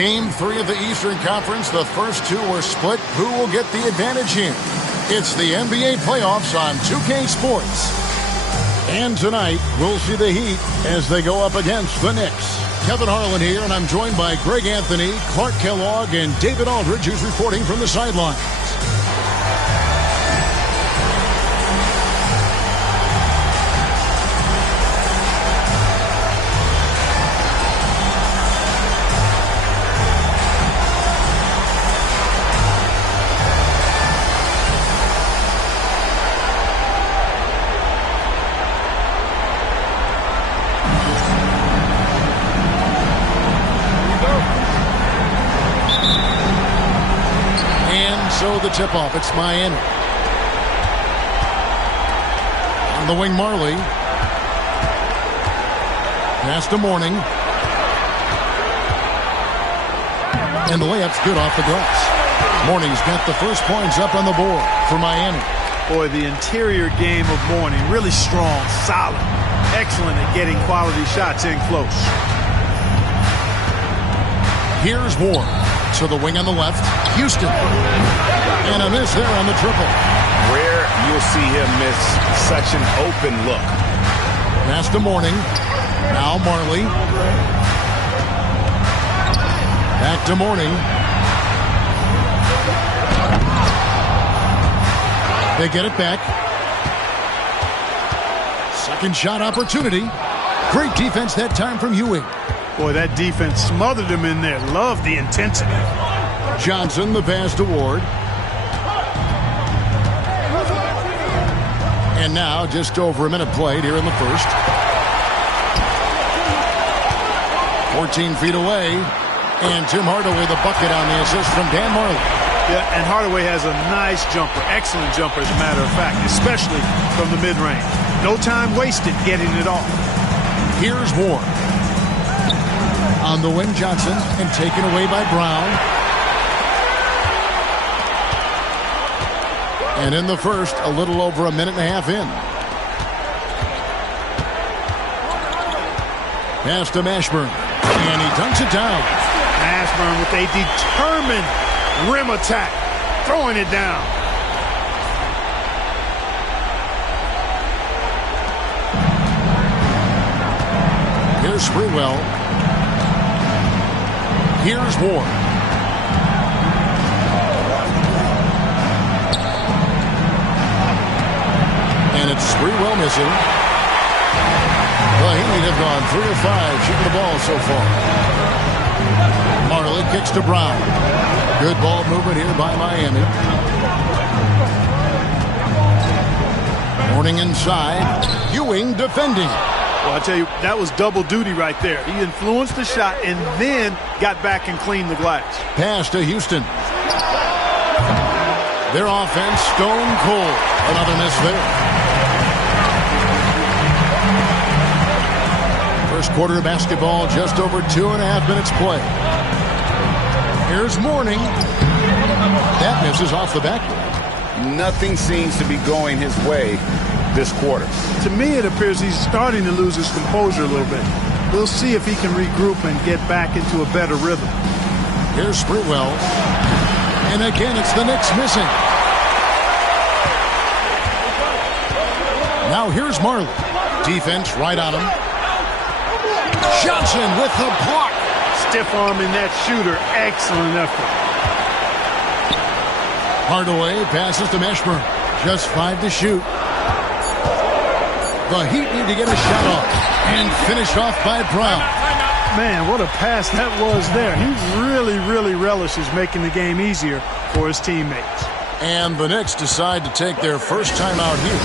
Game 3 of the Eastern Conference. The first two were split. Who will get the advantage here? It's the NBA playoffs on 2K Sports. And tonight, we'll see the Heat as they go up against the Knicks. Kevin Harlan here, and I'm joined by Greg Anthony, Clark Kellogg, and David Aldridge, who's reporting from the sidelines. So the tip-off, it's Miami. On the wing, Marley. Pass to Mourning. And the layup's good off the glass. Mourning's got the first points up on the board for Miami. Boy, the interior game of Mourning, really strong, solid, excellent at getting quality shots in close. Here's Ward. To the wing on the left, Houston. And a miss there on the triple. Rare you'll see him miss such an open look. Pass to Mourning. Now Marley. Back to Mourning. They get it back. Second shot opportunity. Great defense that time from Ewing. Boy, that defense smothered him in there. Love the intensity. Johnson, the pass to Ward. And now, just over a minute played here in the first. 14 feet away. And Tim Hardaway, the bucket on the assist from Dan Marley. Yeah, and Hardaway has a nice jumper. Excellent jumper, as a matter of fact, especially from the mid-range. No time wasted getting it off. Here's Ward. On the wing, Johnson, and taken away by Brown. And in the first, a little over a minute and a half in. Pass to Mashburn. And he dunks it down. Mashburn with a determined rim attack. Throwing it down. Here's Sprewell. Here's Ward. And it's Sprewell missing. The Heat have gone 3 of 5 shooting the ball so far. Marley kicks to Brown. Good ball movement here by Miami. Mourning inside. Ewing defending. Well, I tell you, that was double duty right there. He influenced the shot and then got back and cleaned the glass. Pass to Houston. Their offense stone cold. Another miss there. First quarter of basketball, just over 2.5 minutes play. Here's Mourning. That misses off the backboard. Nothing seems to be going his way this quarter. To me, it appears he's starting to lose his composure a little bit. We'll see if he can regroup and get back into a better rhythm. Here's Sprewell. And again, it's the Knicks missing. Now here's Marley. Defense right on him. Johnson with the block. Stiff arming that shooter. Excellent effort. Hardaway passes to Mashburn. Just 5 to shoot. The Heat need to get a shot off. And finished off by Brown. Man, what a pass that was there. He really relishes making the game easier for his teammates. And the Knicks decide to take their first time out here.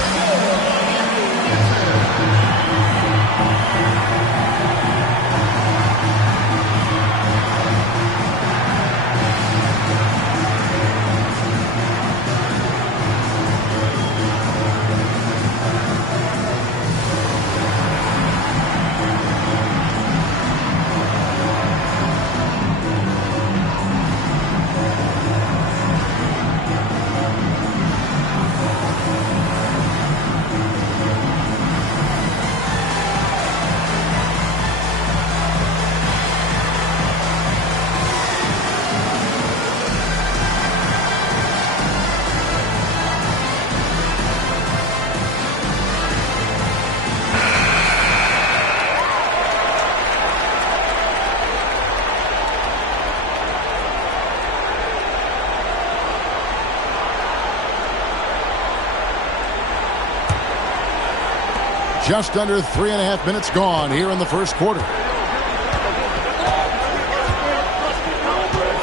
Just under 3.5 minutes gone here in the first quarter.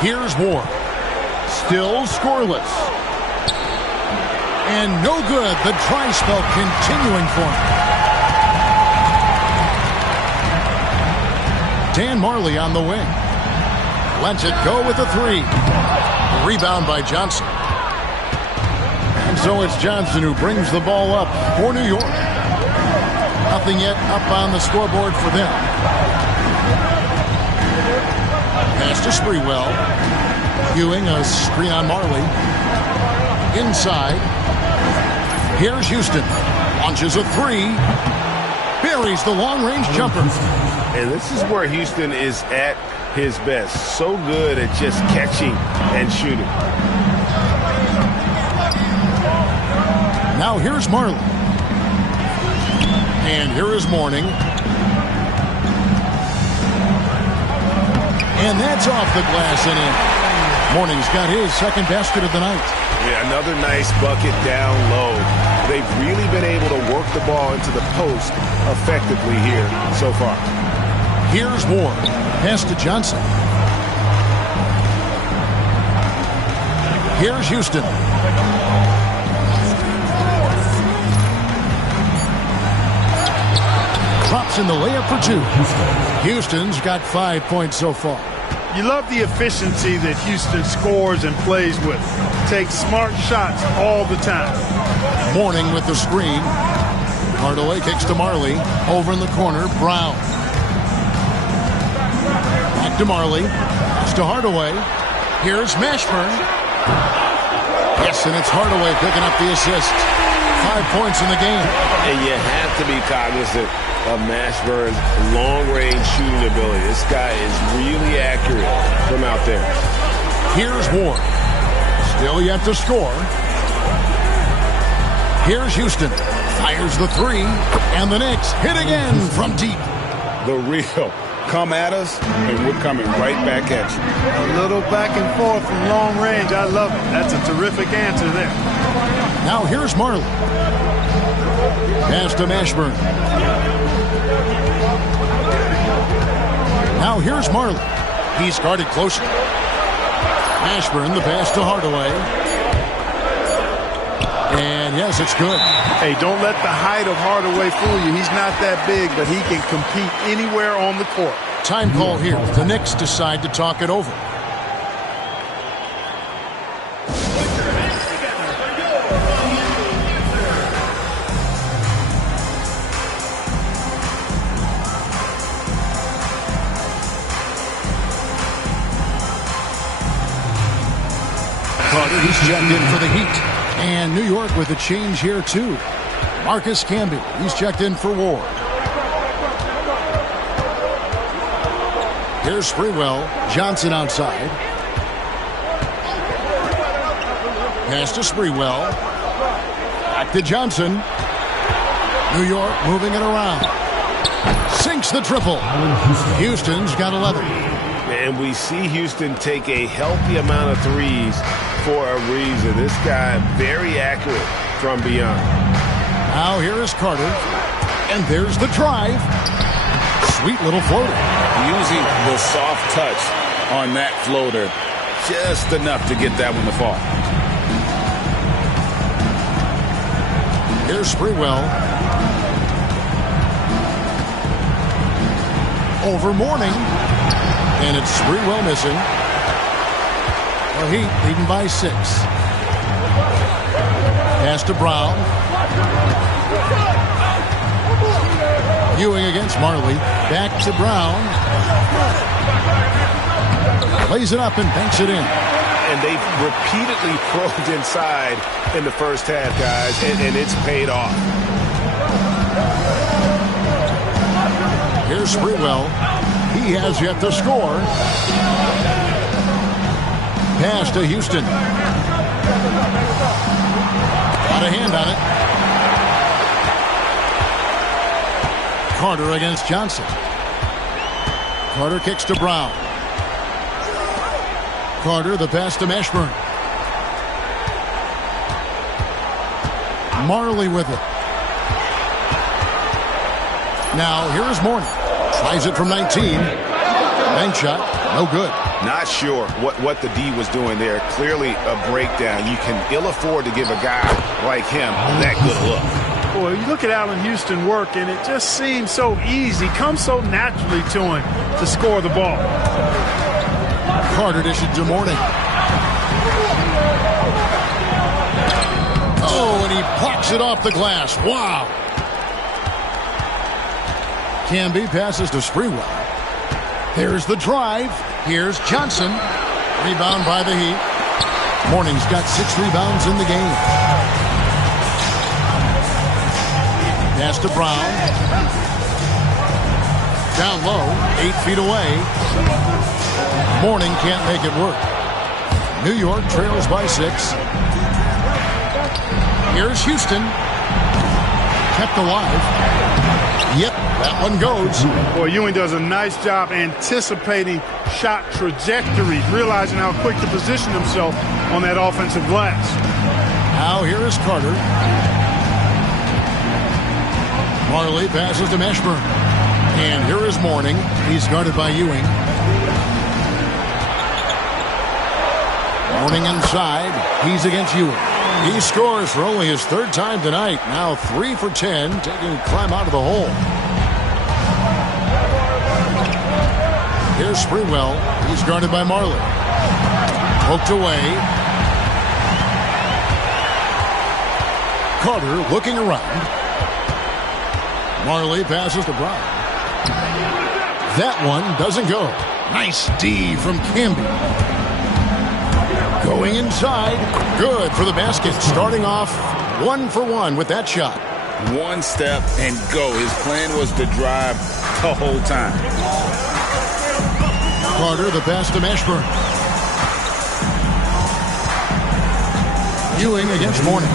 Here's Ward. Still scoreless. And no good. The dry spell continuing for him. Dan Marley on the wing. Lets it go with a 3. Rebound by Johnson. And so it's Johnson who brings the ball up for New York. Nothing yet up on the scoreboard for them. Pass to Sprewell. Ewing, a screen on Marley. Inside. Here's Houston. Launches a 3. Buries the long-range jumper. And this is where Houston is at his best. So good at just catching and shooting. Now here's Marley. And here is Mourning. And that's off the glass and in. Mourning's got his second basket of the night. Yeah, another nice bucket down low. They've really been able to work the ball into the post effectively here so far. Here's Ward. Pass to Johnson. Here's Houston. Drops in the layup for 2. Houston's got 5 points so far. You love the efficiency that Houston scores and plays with. Takes smart shots all the time. Mourning with the screen. Hardaway kicks to Marley. Over in the corner, Brown. Back to Marley. Pass to Hardaway. Here's Mashburn. Yes, and it's Hardaway picking up the assist. 5 points in the game. And you have to be cognizant of Mashburn's long-range shooting ability. This guy is really accurate from out there. Here's Ward. Still yet to score. Here's Houston. Fires the 3. And the Knicks hit again from deep. The real. Come at us, and we're coming right back at you. A little back and forth from long range. I love it. That's a terrific answer there. Now here's Marley. Pass to Mashburn. Now here's Marley. He's guarded closely. Mashburn, the pass to Hardaway. And yes, it's good. Hey, don't let the height of Hardaway fool you. He's not that big, but he can compete anywhere on the court. Time call here. The Knicks decide to talk it over. Carter, he's checked in for the Heat. And New York with a change here, too. Marcus Camby, he's checked in for Ward. Here's Sprewell. Johnson outside. Pass to Sprewell. Back to Johnson. New York moving it around. Sinks the triple. Houston's got 11. And we see Houston take a healthy amount of threes for a reason. This guy very accurate from beyond. Now here is Carter. And there's the drive. Sweet little floater. Using the soft touch on that floater. Just enough to get that one to fall. Here's Sprewell. Over Mourning. And it's Sprewell missing. The Heat leading by 6. Pass to Brown. Ewing against Marley. Back to Brown. Plays it up and banks it in. And they've repeatedly probed inside in the first half, guys, and it's paid off. Here's Sprewell. He has yet to score. Pass to Houston. Got a hand on it. Carter against Johnson. Carter kicks to Brown. Carter, the pass to Mashburn. Marley with it. Now, here's Mourning. Tries it from 19. Bank shot. No good. Not sure what the D was doing there. Clearly a breakdown. You can ill afford to give a guy like him that good look. Boy, you look at Allen Houston work, and it just seems so easy. Comes so naturally to him to score the ball. Carter dishes to Mourning. Oh, and he blocks it off the glass. Wow. Camby passes to Sprewell. There's the drive. Here's Johnson. Rebound by the Heat. Mourning's got 6 rebounds in the game. Pass to Brown. Down low, 8 feet away. Mourning can't make it work. New York trails by 6. Here's Houston. Kept alive. Yep, that one goes. Boy, Ewing does a nice job anticipating shot trajectories, realizing how quick to position himself on that offensive glass. Now here is Carter. Marley passes to Mashburn. And here is Mourning. He's guarded by Ewing. Mourning inside. He's against Ewing. He scores for only his 3rd time tonight. Now 3 for 10, taking Clem out of the hole. Here's Sprewell. He's guarded by Marley. Poked away. Carter looking around. Marley passes to Brown. That one doesn't go. Nice D from Camby. Going inside. Good for the basket. Starting off 1 for 1 with that shot. One step and go. His plan was to drive the whole time. Carter, the pass to Mashburn. Ewing against Mourning.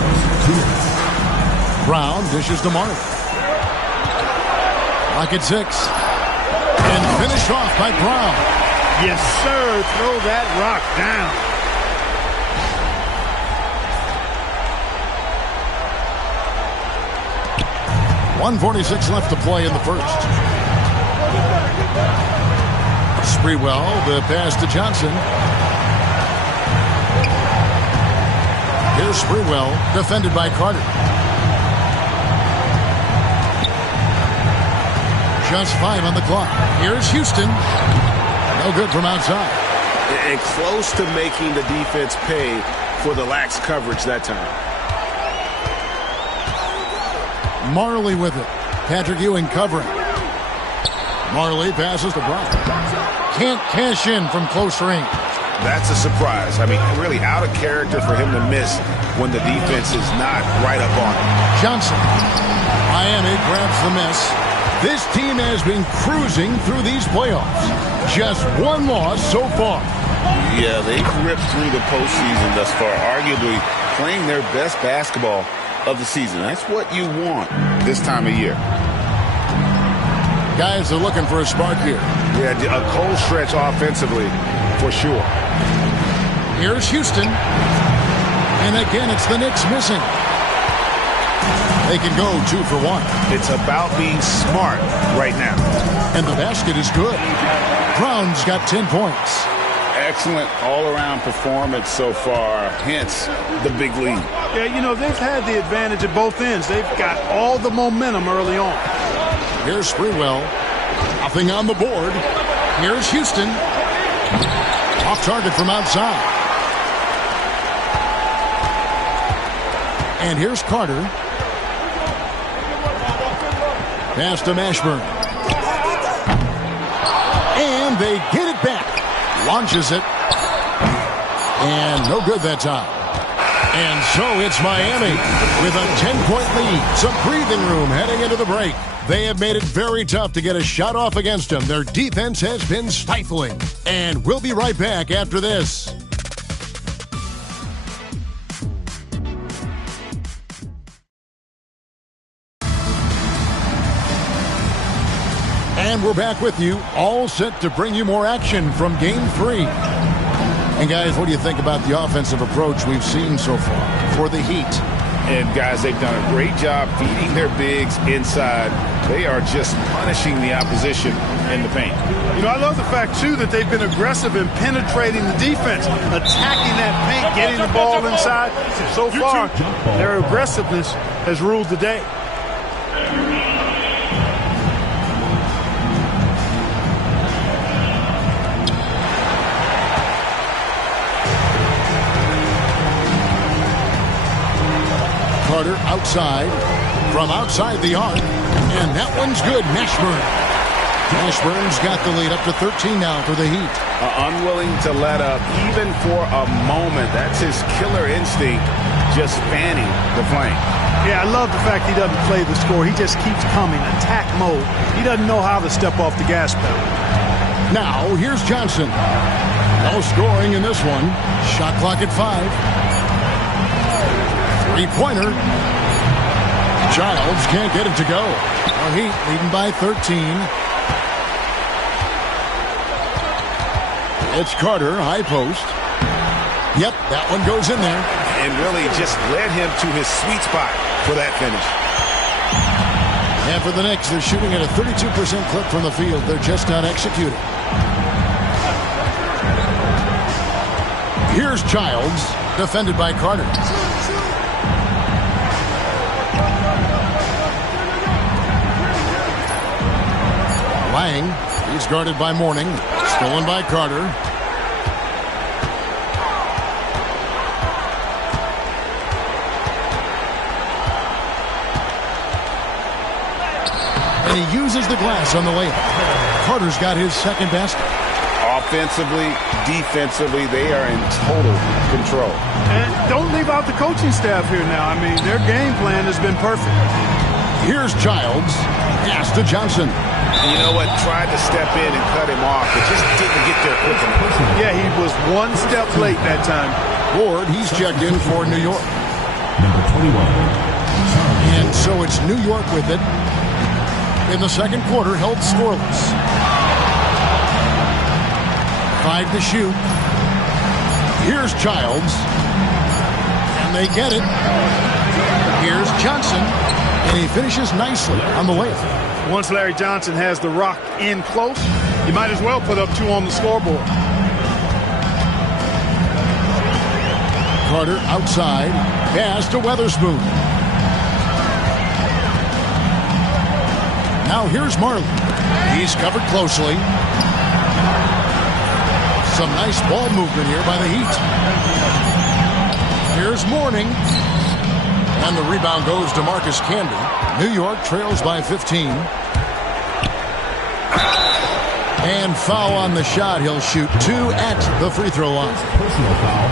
Brown dishes to Marley. Lock at 6. And finished off by Brown. Yes, sir. Throw that rock down. 1:46 left to play in the first. Sprewell, the pass to Johnson. Here's Sprewell, defended by Carter. Just 5 on the clock. Here's Houston. No good from outside. And close to making the defense pay for the lax coverage that time. Marley with it. Patrick Ewing covering. Marley passes to Brown. Can't cash in from close range. That's a surprise. I mean, really out of character for him to miss when the defense is not right up on him. Johnson. Miami grabs the miss. This team has been cruising through these playoffs. Just 1 loss so far. Yeah, they've ripped through the postseason thus far, arguably playing their best basketball of the season. That's what you want this time of year. Guys are looking for a spark here. Yeah, a cold stretch offensively for sure. Here's Houston. And again, it's the Knicks missing. They can go 2 for 1. It's about being smart right now. And the basket is good. Brown's got 10 points. Excellent all-around performance so far, hence the big lead. Yeah, you know, they've had the advantage at both ends. They've got all the momentum early on. Here's Sprewell. Nothing on the board. Here's Houston. Off target from outside. And here's Carter. Pass to Mashburn. And they get it back. Launches it. And no good that time. And so it's Miami with a 10-point lead. Some breathing room heading into the break. They have made it very tough to get a shot off against them. Their defense has been stifling. And we'll be right back after this. And we're back with you, all set to bring you more action from Game 3. And guys, what do you think about the offensive approach we've seen so far for the Heat? And guys, they've done a great job feeding their bigs inside. They are just punishing the opposition in the paint. You know, I love the fact, too, that they've been aggressive in penetrating the defense, attacking that paint, getting the ball inside. So far, their aggressiveness has ruled the day. Carter outside, from outside the arc, and that one's good. Mashburn. Mashburn's got the lead up to 13 now for the Heat. Unwilling to let up even for a moment. That's his killer instinct, just fanning the flame. Yeah, I love the fact he doesn't play the score. He just keeps coming, attack mode. He doesn't know how to step off the gas pedal. Now, here's Johnson. No scoring in this one. Shot clock at 5. Three-pointer. Childs can't get it to go. The Heat leading by 13. It's Carter, high post. Yep, that one goes in there. And really just led him to his sweet spot for that finish. And for the Knicks, they're shooting at a 32% clip from the field. They're just not executing. Here's Childs, defended by Carter. Lang, he's guarded by Mourning. Stolen by Carter. And he uses the glass on the layup. Carter's got his second basket. Offensively, defensively, they are in total control. And don't leave out the coaching staff here now. I mean, their game plan has been perfect. Here's Childs. Pass to Johnson. And you know what? Tried to step in and cut him off, but just didn't get there quick enough. Yeah, he was one step late that time. Ward, he's checked in for New York. Number 21. And so it's New York with it. In the second quarter, held scoreless. 5 to shoot. Here's Childs. And they get it. Here's Johnson. And he finishes nicely on the layup. Once Larry Johnson has the rock in close, you might as well put up 2 on the scoreboard. Carter outside. Pass to Weatherspoon. Now here's Marley. He's covered closely. Some nice ball movement here by the Heat. Here's Mourning. And the rebound goes to Marcus Camby. New York trails by 15. And foul on the shot. He'll shoot 2 at the free throw line. Personal foul.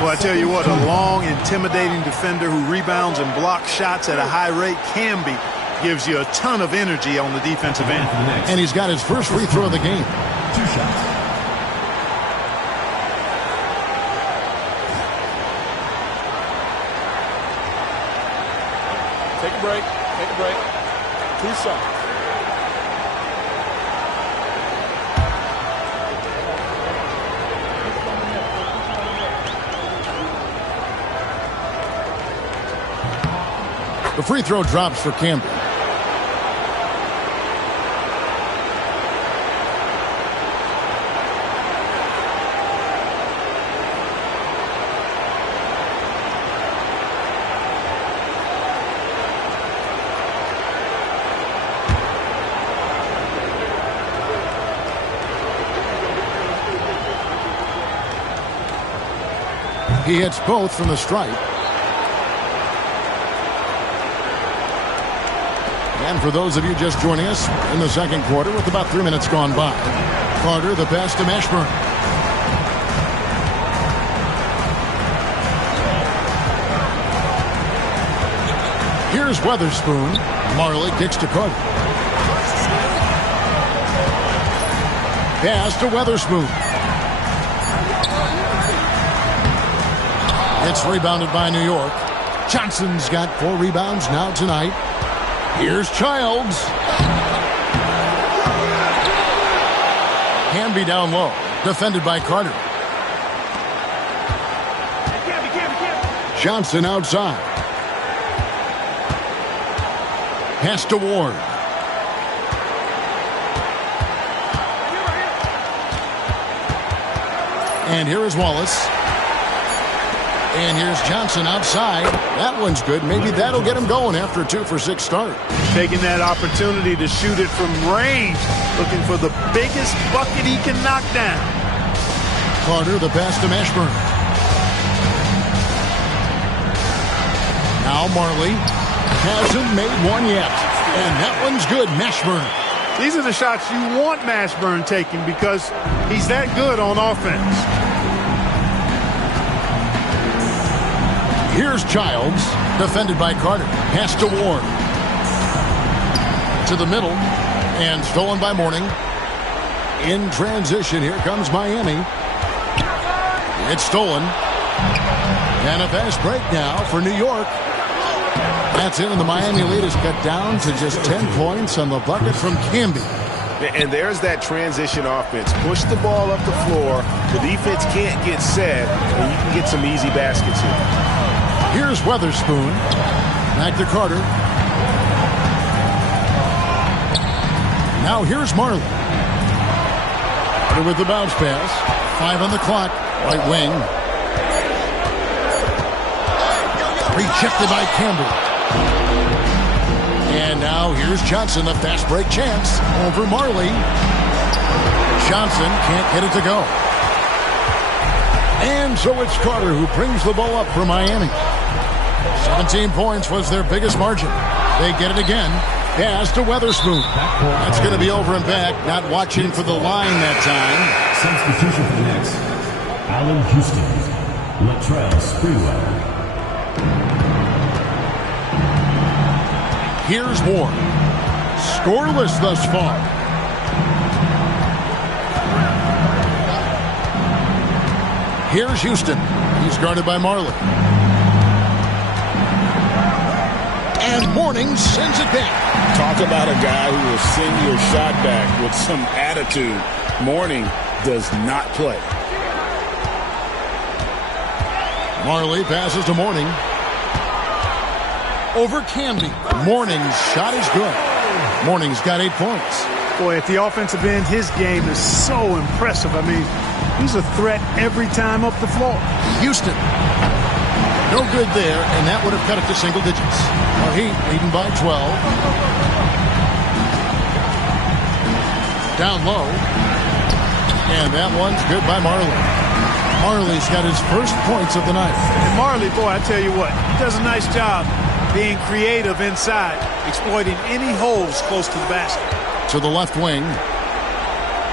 Well, I tell you what, a long, intimidating defender who rebounds and blocks shots at a high rate can be. Gives you a ton of energy on the defensive end. And he's got his first free throw of the game. 2 shots. Take a break. Take a break. 2 shots. The free throw drops for Camby. He hits both from the stripe. And for those of you just joining us in the second quarter with about 3 minutes gone by, Carter the pass to Mashburn. Here's Weatherspoon. Marley kicks to Carter. Pass to Weatherspoon. It's rebounded by New York. Johnson's got 4 rebounds now tonight. Here's Childs. Camby down low. Defended by Carter. Johnson outside. Pass to Ward. And here is Wallace. And here's Johnson outside. That one's good. Maybe that'll get him going after a 2-for-6 start. Taking that opportunity to shoot it from range. Looking for the biggest bucket he can knock down. Carter, the pass to Mashburn. Now Marley hasn't made one yet. And that one's good. Mashburn. These are the shots you want Mashburn taking because he's that good on offense. Here's Childs, defended by Carter. Pass to Ward. To the middle, and stolen by Mourning. In transition, here comes Miami. It's stolen. And a fast break now for New York. That's it, and the Miami lead is cut down to just 10 points on the bucket from Camby. And there's that transition offense. Push the ball up the floor. The defense can't get set, and you can get some easy baskets here. Here's Weatherspoon. Back to Carter. Now here's Marley. Carter with the bounce pass. 5 on the clock. Right wing. Rejected by Campbell. And now here's Johnson. A fast break chance over Marley. Johnson can't get it to go. And so it's Carter who brings the ball up for Miami. 17 points was their biggest margin. They get it again. Pass to Weatherspoon. That's going to be over and back. Not watching for the line that time. Substitution for the next. Allen Houston. Latrell Sprewell. Here's Ward. Scoreless thus far. Here's Houston. He's guarded by Marley. And Mourning sends it back. Talk about a guy who will send your shot back with some attitude. Mourning does not play. Marley passes to Mourning. Over Camby. Mourning's shot is good. Mourning's got 8 points. Boy, at the offensive end, his game is so impressive. I mean, he's a threat every time up the floor. Houston. No good there, and that would have cut it to single digits. Our Heat leading by 12. Down low. And that one's good by Marley. Marley's got his first points of the night. And Marley, boy, I tell you what, he does a nice job being creative inside, exploiting any holes close to the basket. To the left wing.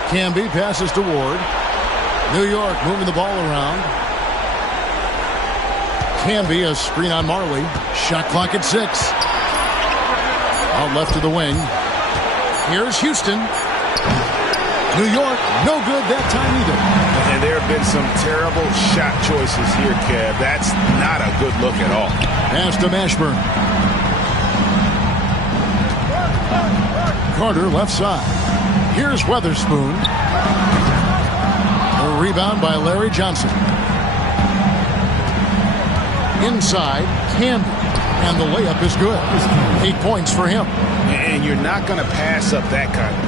Camby passes to Ward. New York moving the ball around. Camby, a screen on Marley. Shot clock at 6. Out left to the wing. Here's Houston. New York, no good that time either. And there have been some terrible shot choices here, Kev. That's not a good look at all. Pass to Mashburn. Carter left side. Here's Weatherspoon. A rebound by Larry Johnson. Inside, Camby. And the layup is good. 8 points for him. And you're not going to pass up that kind of.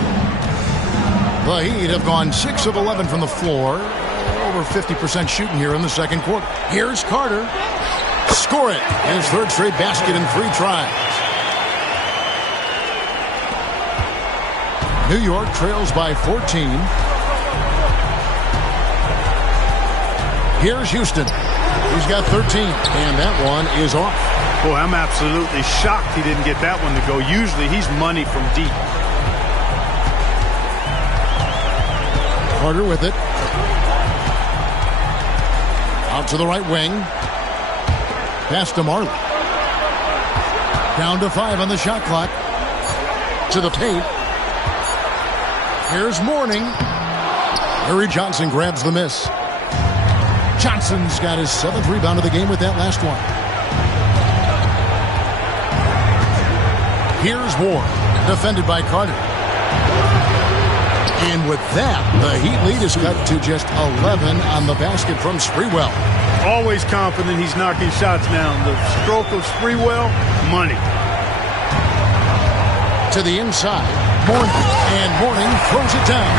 The Heat have gone 6 of 11 from the floor. Over 50% shooting here in the second quarter. Here's Carter. Score it. His third straight basket in 3 tries. New York trails by 14. Here's Houston. He's got 13, and that one is off. Boy, I'm absolutely shocked he didn't get that one to go. Usually he's money from deep. Carter with it. Out to the right wing. Pass to Marley. Down to 5 on the shot clock. To the paint. Here's Mourning. Larry Johnson grabs the miss. Johnson's got his 7th rebound of the game with that last one. Here's Ward, defended by Carter. And with that, the Heat lead is cut to just 11 on the basket from Sprewell. Always confident he's knocking shots down. The stroke of Sprewell, money. To the inside. Mourning. And Mourning throws it down.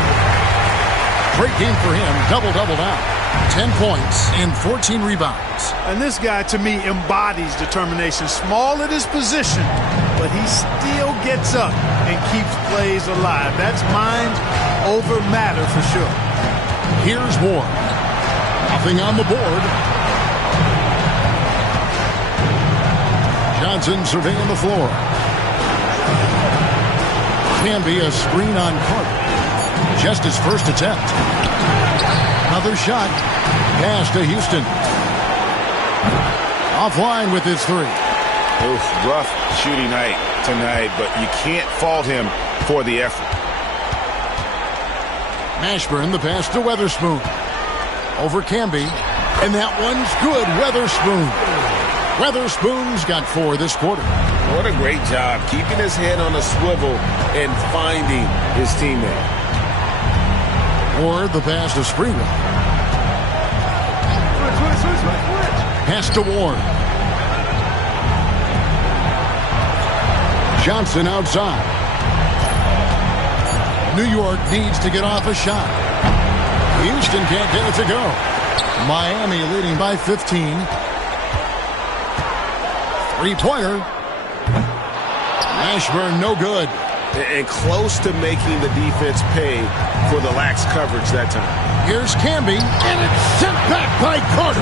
Great game for him. Double-double now. 10 points and 14 rebounds. And this guy, to me, embodies determination. Small at his position, but he still gets up and keeps plays alive. That's mind over matter for sure. Here's Ward. Nothing on the board. Johnson surveying the floor. Can be a screen on Carter. Just his first attempt. Another shot. Pass to Houston. Offline with his three. Oof, rough shooting night tonight, but you can't fault him for the effort. Mashburn, the pass to Weatherspoon. Over Camby. And that one's good. Weatherspoon. Weatherspoon's got 4 this quarter. What a great job keeping his head on a swivel and finding his teammate. Ward, the pass to Sprewell. Pass to Ward. Johnson outside. New York needs to get off a shot. Houston can't get it to go. Miami leading by 15. Three-pointer. Mashburn no good. And close to making the defense pay for the lax coverage that time. Here's Camby, and it's sent back by Carter.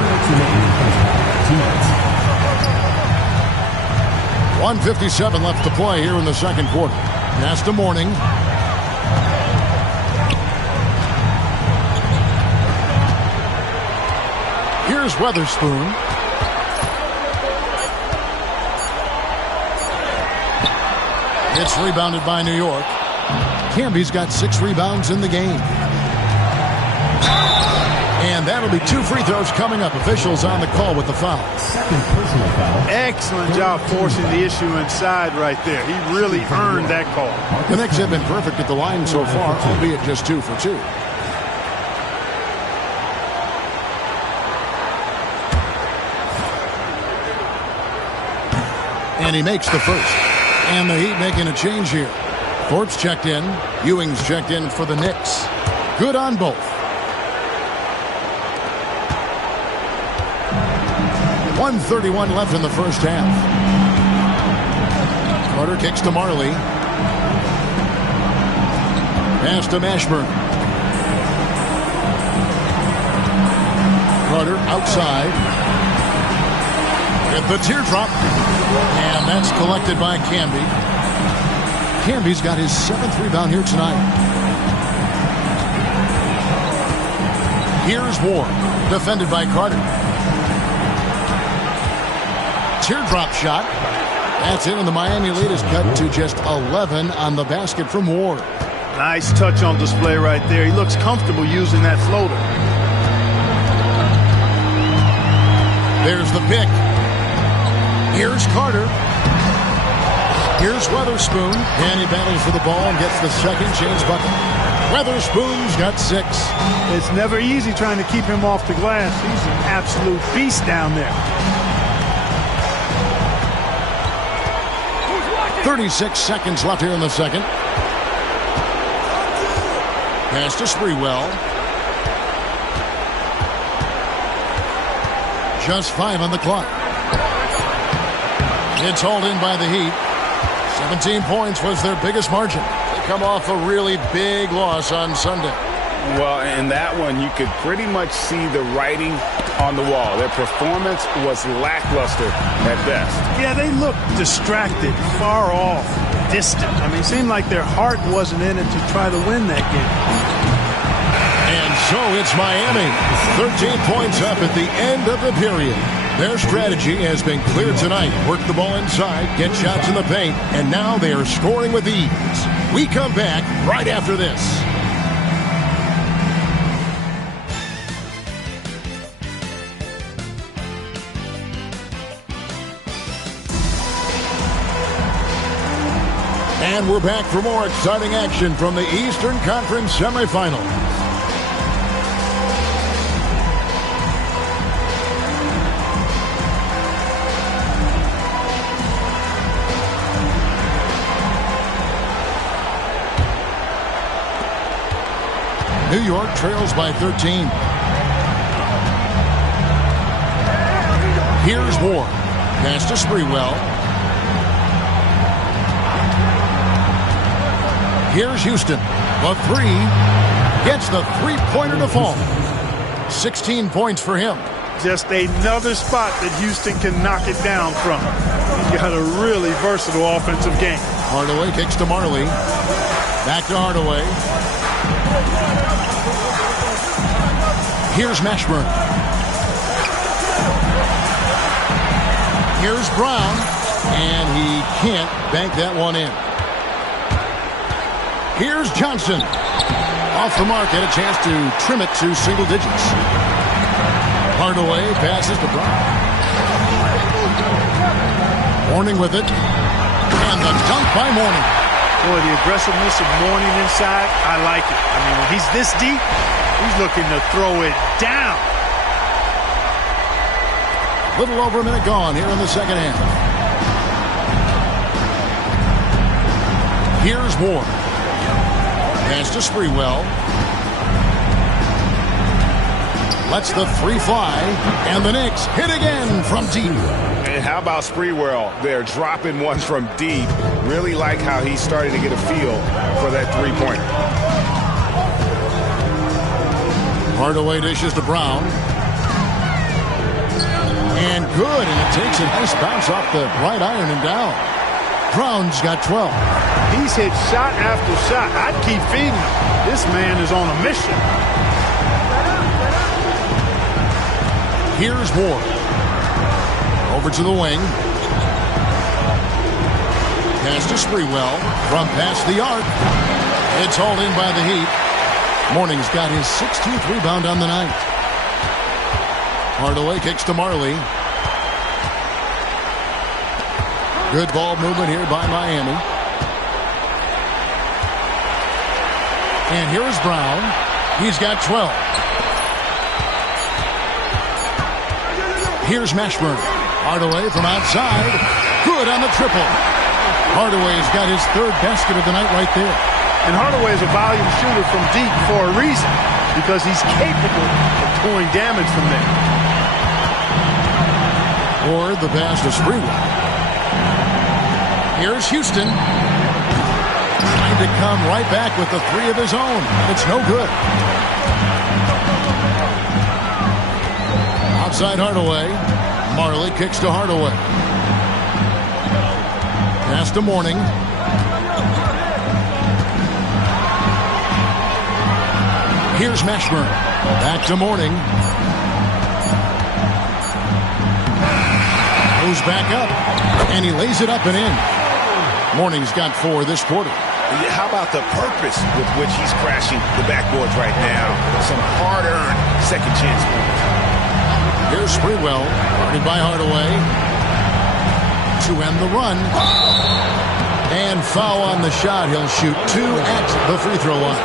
1:57 left to play here in the second quarter. Pass to Mourning. Here's Weatherspoon. It's rebounded by New York. Camby's got 6 rebounds in the game. And that'll be 2 free throws coming up. Officials on the call with the foul. Second personal foul. Excellent job forcing the issue inside right there. He really earned that call. The Knicks have been perfect at the line so far, albeit just 2 for 2. And he makes the first. And the Heat making a change here. Thorpe's checked in. Ewing's checked in for the Knicks. Good on both. 1:31 left in the first half. Carter kicks to Marley. Pass to Mashburn. Carter outside. With the teardrop. And that's collected by Camby. Camby's got his 7th rebound here tonight. Here's Ward. Defended by Carter. Teardrop shot. That's in, and the Miami lead is cut to just 11 on the basket from Ward. Nice touch on display right there. He looks comfortable using that floater. There's the pick. Here's Carter. Here's Weatherspoon. And he battles for the ball and gets the second chance bucket. Weatherspoon's got 6. It's never easy trying to keep him off the glass. He's an absolute beast down there. 36 seconds left here in the second. Pass to Sprewell. Just 5 on the clock. It's hauled in by the Heat. 17 points was their biggest margin. They come off a really big loss on Sunday. Well, in that one, you could pretty much see the writing on the wall. Their performance was lackluster at best. Yeah, they looked distracted, far off, distant. I mean, it seemed like their heart wasn't in it to try to win that game. And so it's Miami. 13 points up at the end of the period. Their strategy has been clear tonight. Work the ball inside, get shots in the paint, and now they are scoring with ease. We come back right after this. And we're back for more exciting action from the Eastern Conference semifinals. New York trails by 13. Here's Ward. Pass to Sprewell. Here's Houston. The three. Gets the three-pointer to fall. 16 points for him. Just another spot that Houston can knock it down from. He's got a really versatile offensive game. Hardaway kicks to Marley. Back to Hardaway. Here's Mashburn. Here's Brown. And he can't bank that one in. Here's Johnson. Off the mark, had a chance to trim it to single digits. Hardaway passes to Brown. Mourning with it. And the dunk by Mourning. Boy, the aggressiveness of Mourning inside, I like it. I mean, when he's this deep, he's looking to throw it down. Little over a minute gone here in the second half. Here's Ward. Pass to Sprewell. Lets the three fly. And the Knicks hit again from deep. And how about Sprewell? They're dropping ones from deep. Really like how he's starting to get a feel for that three-pointer. Hardaway dishes to Brown. And good. And it takes a nice bounce off the right iron and down. Brown's got 12. He's hit shot after shot. I'd keep feeding him. This man is on a mission. Here's Ward. Over to the wing. Pass to Sprewell. From past the arc. It's hauled in by the Heat. Mourning's got his 16th rebound on the night. Hardaway kicks to Marley. Good ball movement here by Miami. And here's Brown. He's got 12. Here's Mashburn. Hardaway from outside. Good on the triple. Hardaway's got his third basket of the night right there. And Hardaway is a volume shooter from deep for a reason, because he's capable of doing damage from there. Or the pass to Sprewell. Here's Houston. Trying to come right back with the three of his own. It's no good. Outside Hardaway. Marley kicks to Hardaway. Pass to Mourning. Here's Mashburn. Back to Mourning. Goes back up. And he lays it up and in. Mourning's got 4 this quarter. How about the purpose with which he's crashing the backboards right now? Some hard-earned second chance points. Here's Sprewell, guarded by Hardaway. To end the run. And foul on the shot. He'll shoot 2 at the free throw line.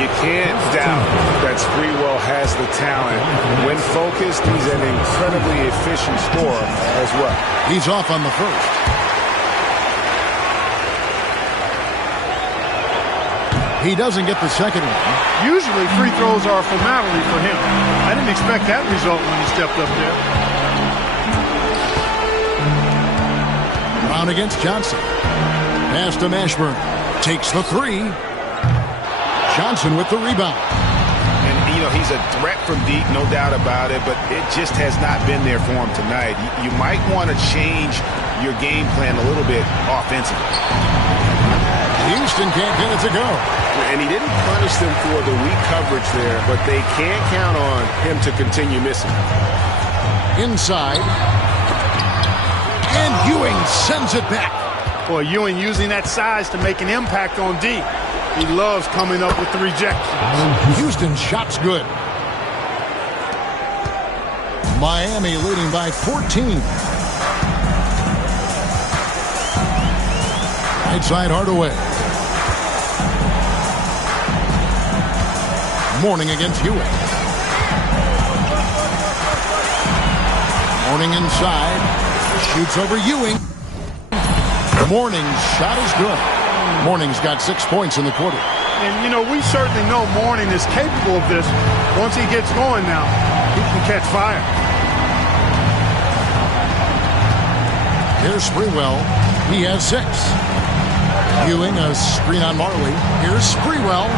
You can't doubt that Sprewell has the talent. When focused, he's an incredibly efficient scorer as well. He's off on the first. He doesn't get the second one. Usually free throws are a formality for him. I didn't expect that result when he stepped up there. Brown against Johnson. Pass to Mashburn. Takes the 3. Johnson with the rebound. And, you know, he's a threat from deep, no doubt about it, but it just has not been there for him tonight. You might want to change your game plan a little bit offensively. Houston can't get it to go. And he didn't punish them for the weak coverage there, but they can't count on him to continue missing. Inside. And Ewing sends it back. Boy, Ewing using that size to make an impact on D. He loves coming up with the rejections. Houston's shot's good. Miami leading by 14. Right side Hardaway. Mourning against Ewing. Mourning inside. Shoots over Ewing. Mourning's shot is good. Mourning's got 6 points in the quarter. And, you know, we certainly know Mourning is capable of this. Once he gets going now, he can catch fire. Here's Sprewell. He has 6. Ewing, a screen on Marley. Here's Sprewell.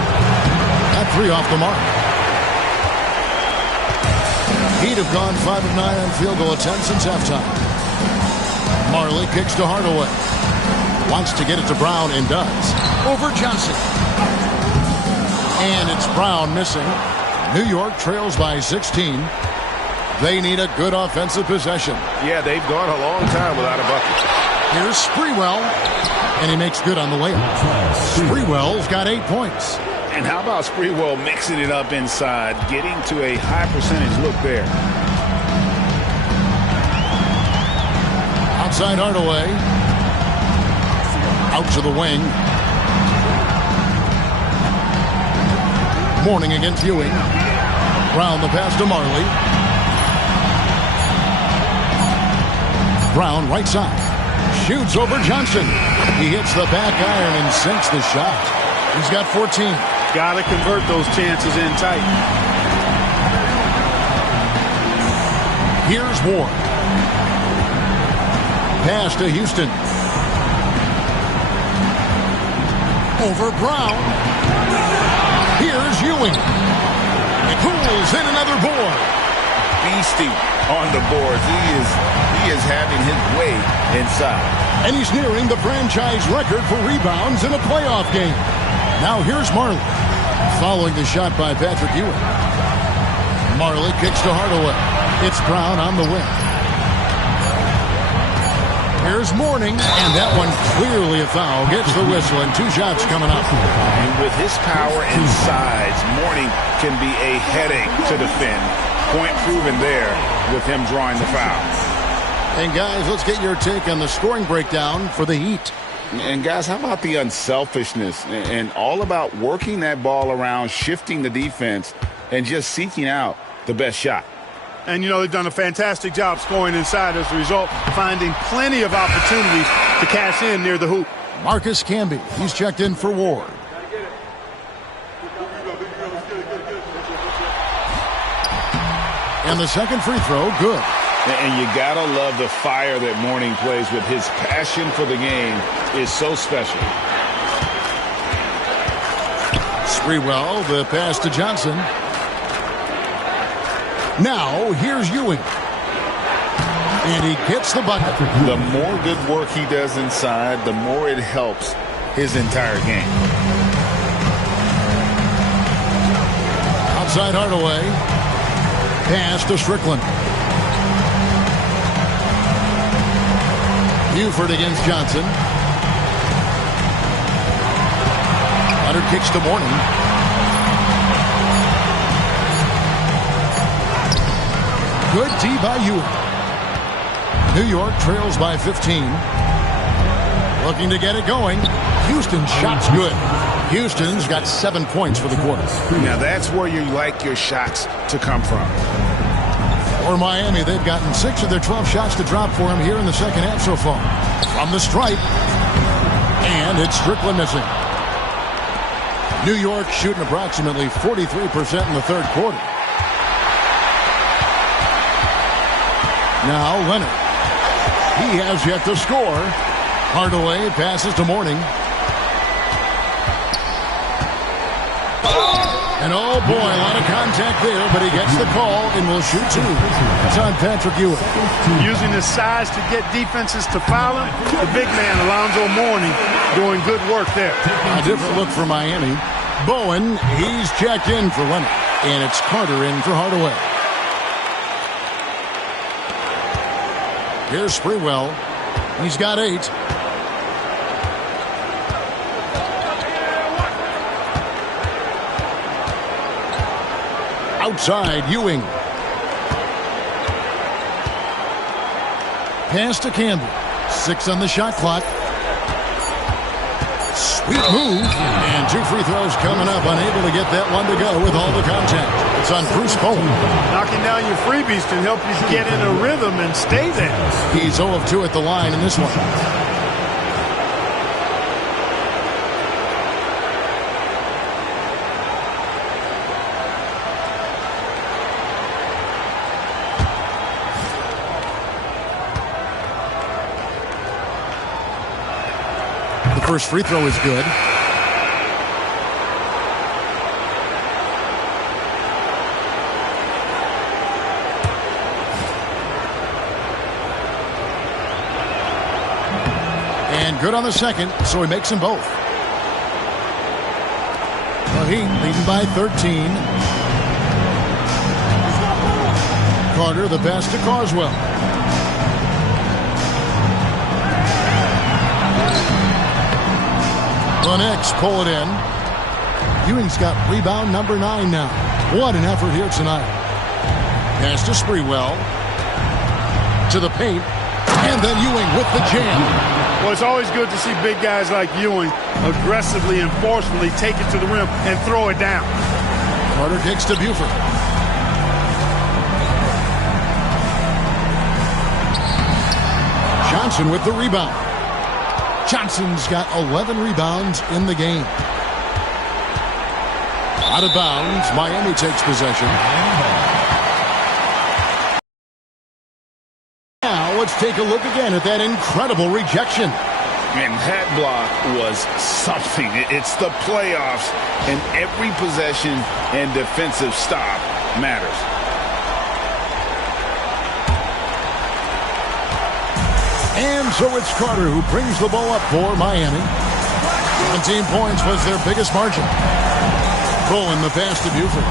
At 3 off the mark. Heat have gone 5 of 9 on field goal attempts since halftime. Marley kicks to Hardaway. Wants to get it to Brown and does. Over Johnson. And it's Brown missing. New York trails by 16. They need a good offensive possession. Yeah, they've gone a long time without a bucket. Here's Sprewell. And he makes good on the layup. Sprewell's got 8 points. And how about Sprewell mixing it up inside, getting to a high percentage look there. Outside Hardaway. Out to the wing. Mourning against Ewing. Brown the pass to Marley. Brown right side. Shoots over Johnson. He hits the back iron and sinks the shot. He's got 14. Got to convert those chances in tight. Here's Ward. Pass to Houston. Over Brown. Here's Ewing. It pulls in another board. Beastie on the boards. He is having his way inside. And he's nearing the franchise record for rebounds in a playoff game. Now here's Marley. Following the shot by Patrick Ewing. Marley kicks to Hardaway. It's Brown on the wing. Here's Mourning, and that one clearly a foul. Gets the whistle, and 2 shots coming up. And with his power and size, Mourning can be a headache to defend. Point proven there with him drawing the foul. And guys, let's get your take on the scoring breakdown for the Heat. And guys, how about the unselfishness and all about working that ball around, shifting the defense, and just seeking out the best shot. And, you know, they've done a fantastic job scoring inside as a result, finding plenty of opportunities to cash in near the hoop. Marcus Camby, he's checked in for Ward. And the second free throw, good. And you got to love the fire that Mourning plays with. His passion for the game is so special. Sprewell, the pass to Johnson. Now, here's Ewing. And he gets the bucket. The more good work he does inside, the more it helps his entire game. Outside Hardaway. Pass to Strickland. Buford against Johnson. Leonard kicks to Mourning. Good D by Ewing. New York trails by 15. Looking to get it going. Houston's shot's good. Houston's got 7 points for the quarter. Now that's where you like your shots to come from. For Miami, they've gotten 6 of their 12 shots to drop for him here in the second half so far. From the stripe. And it's Strickland missing. New York shooting approximately 43% in the third quarter. Now Leonard. He has yet to score. Hardaway passes to Mourning. And oh boy, a lot of contact there, but he gets the call and will shoot 2. It's on Patrick Ewing. Using his size to get defenses to foul him, the big man, Alonzo Mourning, doing good work there. A different look for Miami. Bowen, he's checked in for Leonard. And it's Carter in for Hardaway. Here's Sprewell. He's got 8. Outside, Ewing. Pass to Campbell. 6 on the shot clock. Sweet move. And 2 free throws coming up. Unable to get that one to go with all the contact. It's on Bruce Bowen. Knocking down your freebies can help you get in a rhythm and stay there. He's 0 of 2 at the line in this one. first free throw is good. And good on the second, so he makes them both. The Heat leading by 13. Carter, the pass to Carswell. The Knicks pull it in. Ewing's got rebound number 9 now. What an effort here tonight. Pass to Sprewell. To the paint. And then Ewing with the jam. Well, it's always good to see big guys like Ewing aggressively and forcefully take it to the rim and throw it down. Carter kicks to Buford. Johnson with the rebound. Johnson's got 11 rebounds in the game. Out of bounds, Miami takes possession. Now let's take a look again at that incredible rejection. And that block was something. It's the playoffs, and every possession and defensive stop matters. And so it's Carter who brings the ball up for Miami. 17 points was their biggest margin. Bowen the pass to Buford.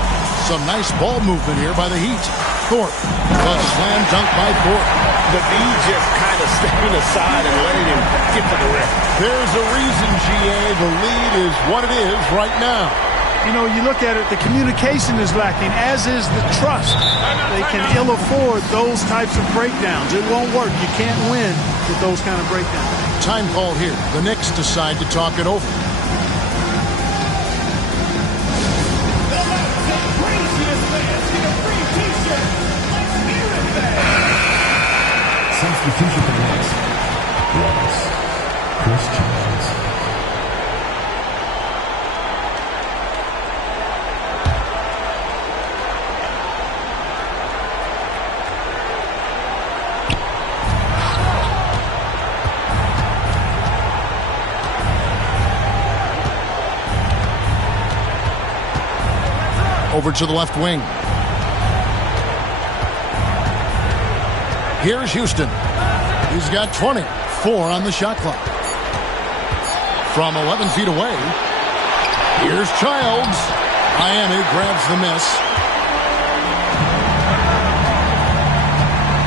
Some nice ball movement here by the Heat. Thorpe, a slam dunk by Thorpe. But he just kind of stepping aside and letting him get to the rim. There's a reason, GA, the lead is what it is right now. You know, you look at it, the communication is lacking, as is the trust. They can ill afford those types of breakdowns. It won't work. You can't win with those kind of breakdowns. Time call here. The Knicks decide to talk it over. Substitution for the Knicks. Wallace. Chris Childs. Over to the left wing. Here's Houston. He's got 24 on the shot clock. From 11 feet away, here's Childs. Miami grabs the miss.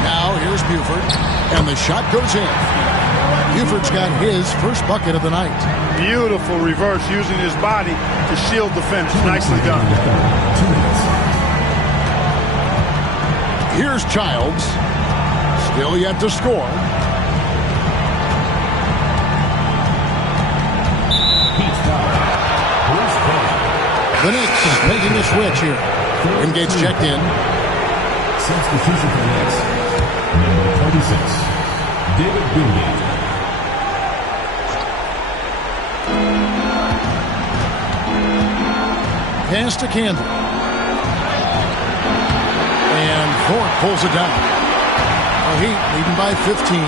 Now here's Buford, and the shot goes in. Buford's got his first bucket of the night. Beautiful reverse using his body to shield the finish. Nicely done. Here's Childs. Still yet to score. The Knicks is making the switch here. Wingate's checked in. Substitution for the Knicks. Number 26, David Wingate. Pass to Campbell. And Thorpe pulls it down. The Heat leading by 15.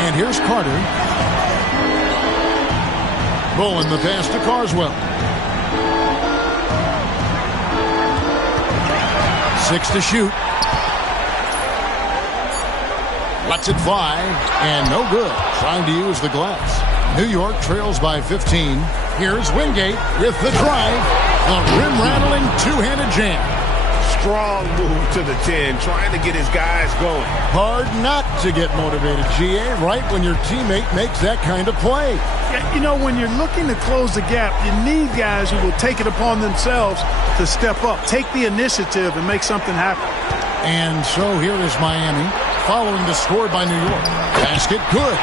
And here's Carter. Bowen the pass to Carswell. 6 to shoot. Lets it fly. And no good. Trying to use the glass. New York trails by 15. Here's Wingate with the drive. The rim-rattling two-handed jam. Strong move to the 10, trying to get his guys going. Hard not to get motivated, GA, right when your teammate makes that kind of play. Yeah, you know, when you're looking to close the gap, you need guys who will take it upon themselves to step up, take the initiative, and make something happen. And so here is Miami, following the score by New York. Basket good.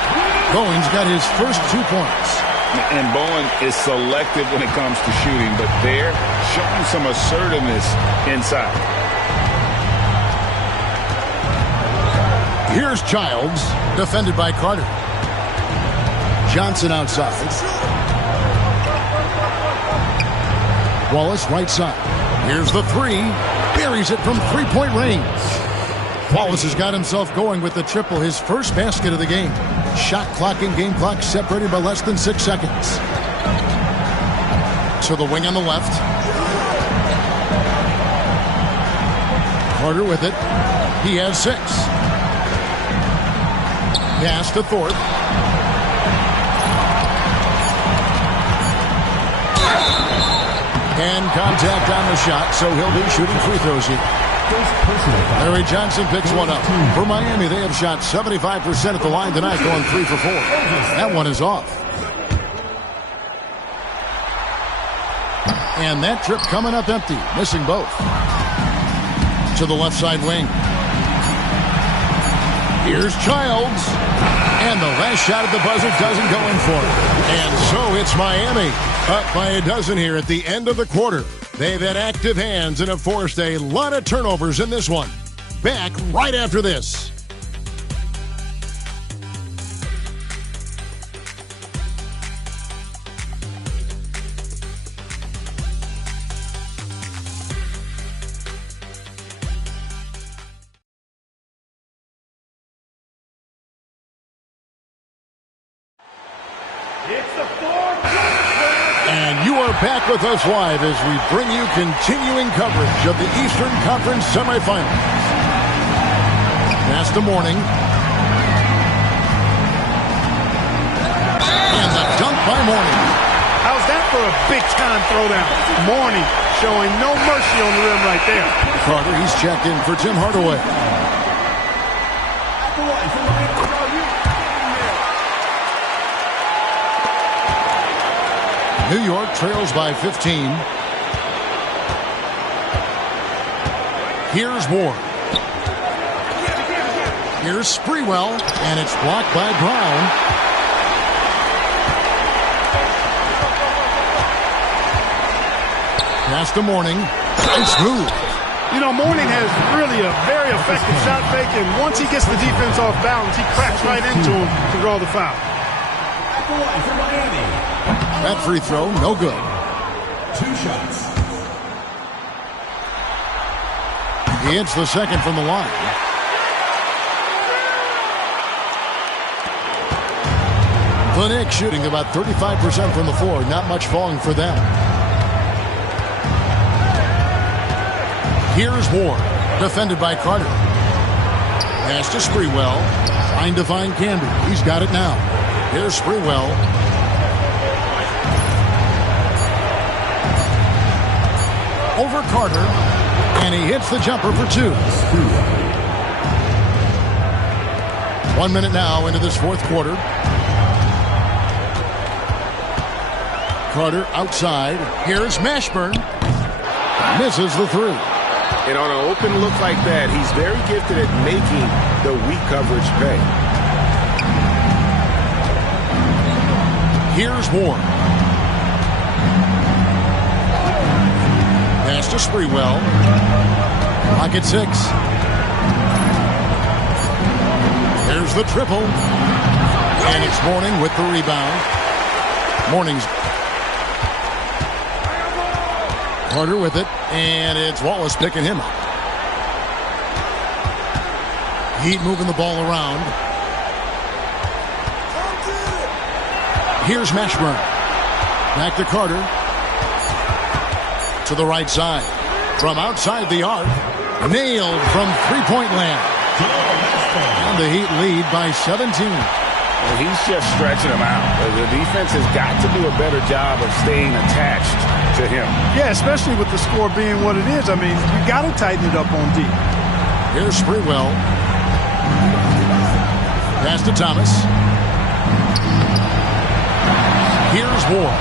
Bowen's got his first 2 points. And Bowen is selective when it comes to shooting, but they're showing some assertiveness inside. Here's Childs, defended by Carter. Johnson outside. Wallace right side. Here's the three. Buries it from three-point range. Wallace has got himself going with the triple, his first basket of the game. Shot clock and game clock separated by less than 6 seconds. To the wing on the left. Carter with it. He has 6. Pass to Thorpe. And contact on the shot, so he'll be shooting free throws here. Larry Johnson picks one up. For Miami, they have shot 75% at the line tonight, going 3 for 4. That one is off. And that trip coming up empty, missing both. To the left side wing. Here's Childs. And the last shot at the buzzer doesn't go in for it. And so it's Miami up by a dozen here at the end of the quarter. They've had active hands and have forced a lot of turnovers in this one. Back right after this. And you are back with us live as we bring you continuing coverage of the Eastern Conference semifinals. That's the Mourning. And the dunk by Mourning. How's that for a big-time throwdown? Mourning showing no mercy on the rim right there. Carter, he's checked in for Tim Hardaway. New York trails by 15. Here's Ward. Here's Sprewell, and it's blocked by Brown. Pass to Mourning. Nice move. You know, Mourning has really a very effective shot fake, and once he gets the defense off balance, he cracks right into him to draw the foul. That free throw, no good. 2 shots. He hits the second from the line. The Knicks shooting about 35% from the floor. Not much falling for them. Here's Ward, defended by Carter. Pass to Sprewell. Trying to find Camby. He's got it now. Here's Sprewell. Over Carter, and he hits the jumper for 2. 1 minute now into this fourth quarter. Carter outside. Here's Mashburn. Misses the 3. And on an open look like that, he's very gifted at making the weak coverage pay. Here's Ward. Pass to Sprewell. Clock at 6. There's the triple. And it's Mourning with the rebound. Mourning's Carter with it. And it's Wallace picking him up. Heat moving the ball around. Here's Mashburn. Back to Carter. To the right side. From outside the arc. Nailed from three-point land. And the Heat lead by 17. Well, he's just stretching him out. The defense has got to do a better job of staying attached to him. Yeah, especially with the score being what it is. I mean, you got to tighten it up on D. Here's Sprewell. Pass to Thomas. Here's Ward.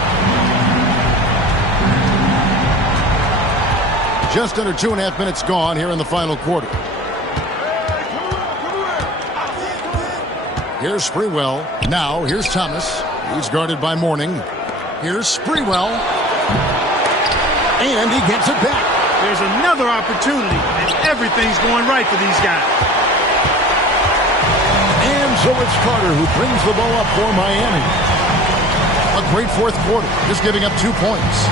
Just under 2.5 minutes gone here in the final quarter. Here's Sprewell. Now, here's Thomas. He's guarded by Mourning. Here's Sprewell. And he gets it back. There's another opportunity, and everything's going right for these guys. And so it's Carter who brings the ball up for Miami. A great fourth quarter, just giving up 2 points.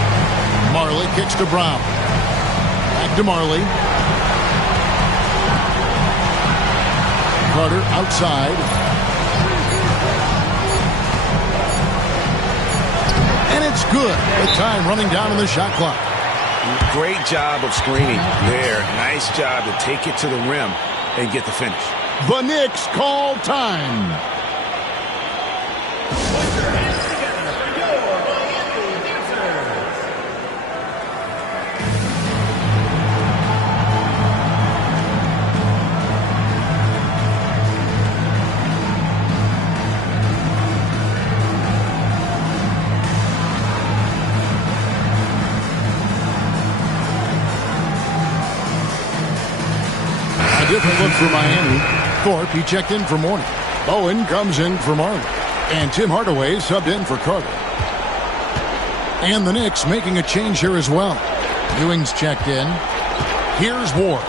Marley kicks to Brown. Back to Marley. Carter outside. And it's good with time running down on the shot clock. Great job of screening there. Nice job to take it to the rim and get the finish. The Knicks call time. Different look for Miami. Thorpe, he checked in for Mourning. Bowen comes in for Marley. And Tim Hardaway subbed in for Carter. And the Knicks making a change here as well. Ewing's checked in. Here's Ward.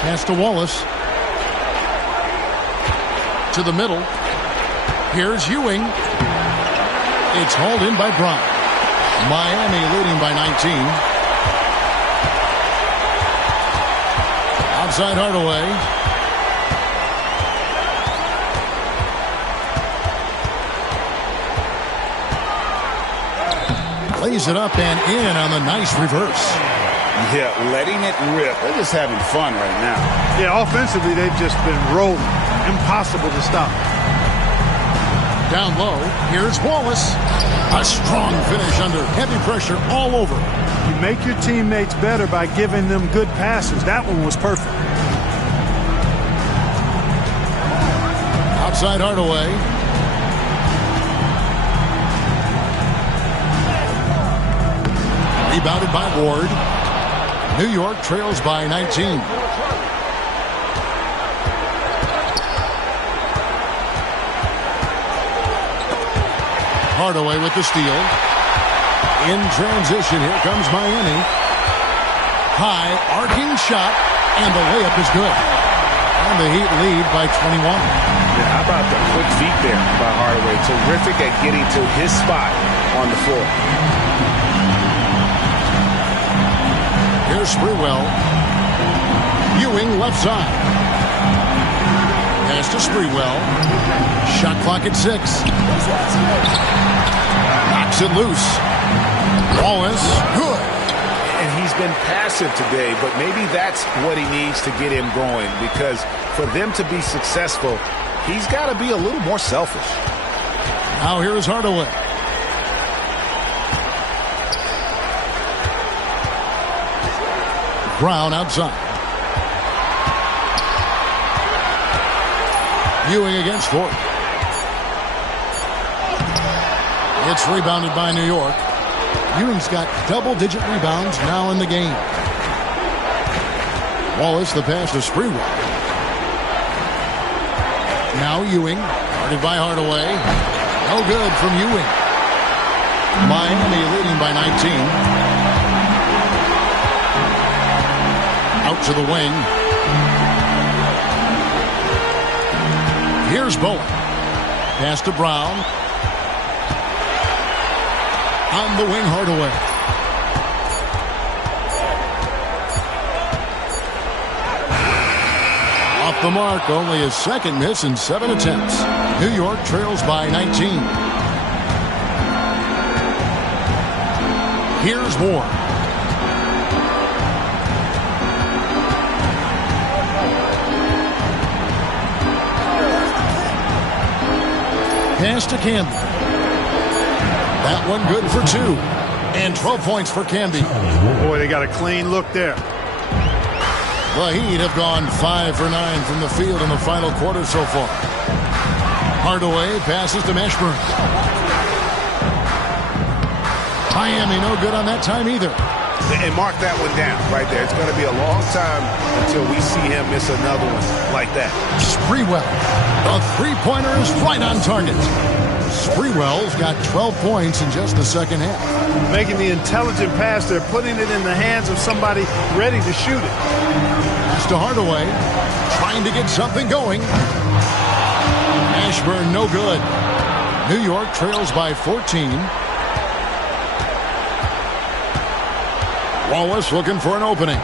Pass to Wallace. To the middle. Here's Ewing. It's hauled in by Bryant. Miami leading by 19. Outside Hardaway. Lays it up and in on the nice reverse. Yeah, letting it rip. They're just having fun right now. Yeah, offensively, they've just been rolling. Impossible to stop. Down low, here's Wallace. A strong finish under heavy pressure all over. You make your teammates better by giving them good passes. That one was perfect. Outside Hardaway. Rebounded by Ward. New York trails by 19. Hardaway with the steal. In transition, here comes Miami. High, arcing shot, and the layup is good. And the Heat lead by 21. Yeah, how about the quick feet there by Hardaway? Terrific at getting to his spot on the floor. Here's Sprewell. Ewing left side. Pass to Sprewell. Shot clock at 6. Knocks it loose. Wallace, good. And he's been passive today, but maybe that's what he needs to get him going, because for them to be successful, he's got to be a little more selfish. Now here is Hardaway. Brown outside. Ewing against Thorpe. It's rebounded by New York. Ewing's got double-digit rebounds now in the game. Wallace, the pass to Sprewell. Now Ewing, guarded by Hardaway. No good from Ewing. Miami leading by 19. Out to the wing. Here's Bowen. Pass to Brown. On the wing, Hardaway. Off the mark, only his second miss in 7 attempts. New York trails by 19. Here's Ward. Pass to Camby. That one good for 2. And 12 points for Camby. Boy, they got a clean look there. The Heat have gone 5 for 9 from the field in the final quarter so far. Hardaway passes to Mashburn. Miami no good on that time either. And mark that one down right there. It's going to be a long time until we see him miss another one like that. Sprewell. The three-pointer is right on target. Sprewell's got 12 points in just the second half. Making the intelligent pass there, putting it in the hands of somebody ready to shoot it. Pass to Hardaway, trying to get something going. Mashburn no good. New York trails by 14. Wallace looking for an opening.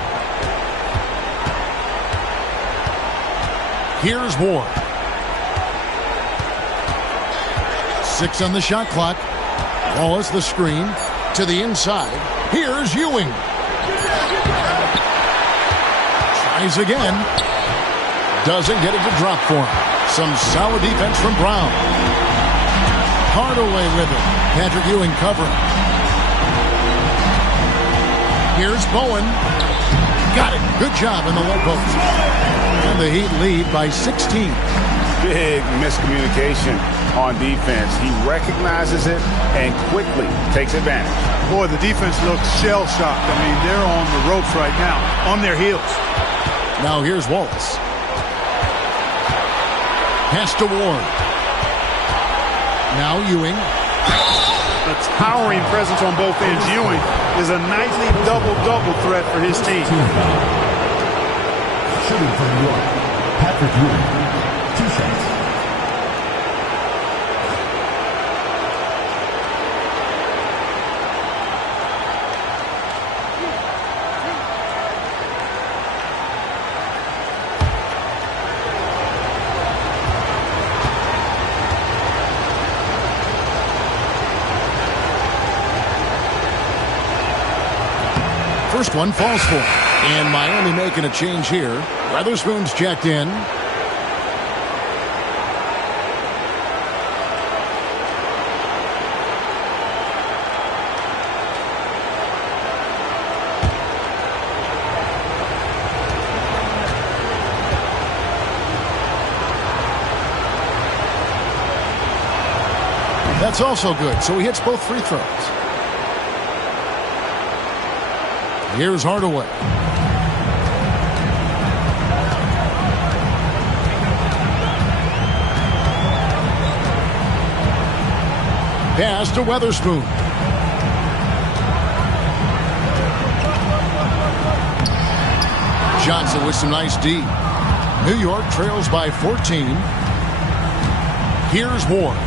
Here's Ward. 6 on the shot clock. Wallace the screen to the inside. Here's Ewing. Tries again. Doesn't get it to drop for him. Some solid defense from Brown. Hardaway with it. Patrick Ewing covering. Here's Bowen. Got it. Good job in the low post. And the Heat lead by 16. Big miscommunication on defense. He recognizes it and quickly takes advantage. Boy, the defense looks shell-shocked. I mean, they're on the ropes right now, on their heels. Now here's Wallace. Pass to Ward. Now Ewing. A towering presence on both ends. Ewing is a nightly double-double threat for his team. Shooting for New York, Patrick Ewing. 2 shots. First one falls for him. And Miami making a change here. Weatherspoon's checked in. That's also good, so he hits both free throws. Here's Hardaway. Pass to Weatherspoon. Johnson with some nice D. New York trails by 14. Here's Ward.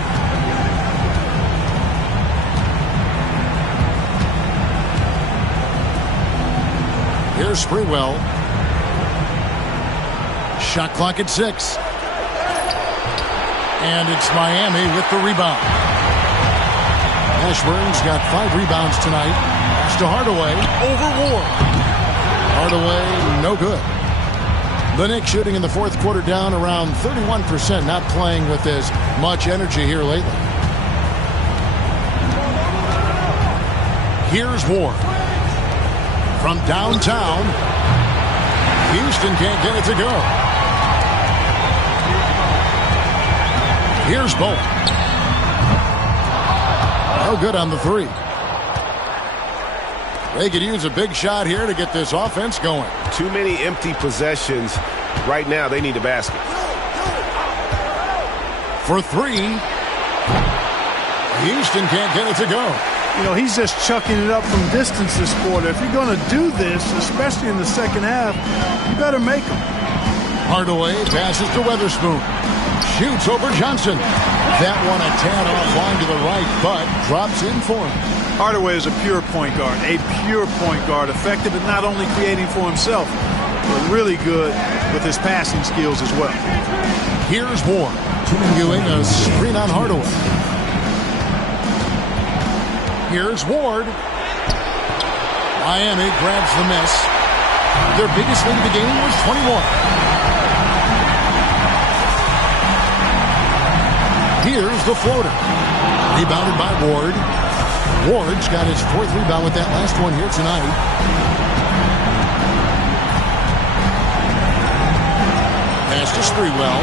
Here's Sprewell. Shot clock at 6. And it's Miami with the rebound. Ashburn's got 5 rebounds tonight. Pass to Hardaway over Ward. Hardaway, no good. The Knicks shooting in the fourth quarter down around 31%, not playing with as much energy here lately. Here's Ward. From downtown, Houston can't get it to go. Here's Bowen. No good on the 3. They could use a big shot here to get this offense going. Too many empty possessions. Right now, they need a basket. For 3. Houston can't get it to go. You know, he's just chucking it up from distance this quarter. If you're going to do this, especially in the second half, you better make them. Hardaway passes to Weatherspoon. Shoots over Johnson. That one a tad offline to the right, but drops in for him. Hardaway is a pure point guard. A pure point guard. Effective at not only creating for himself, but really good with his passing skills as well. Here's Ward. Ewing a screen on Hardaway. Here's Ward. Miami grabs the miss. Their biggest lead of the game was 21. Here's the floater. Rebounded by Ward. Ward's got his 4th rebound with that last one here tonight. Pass to Sprewell.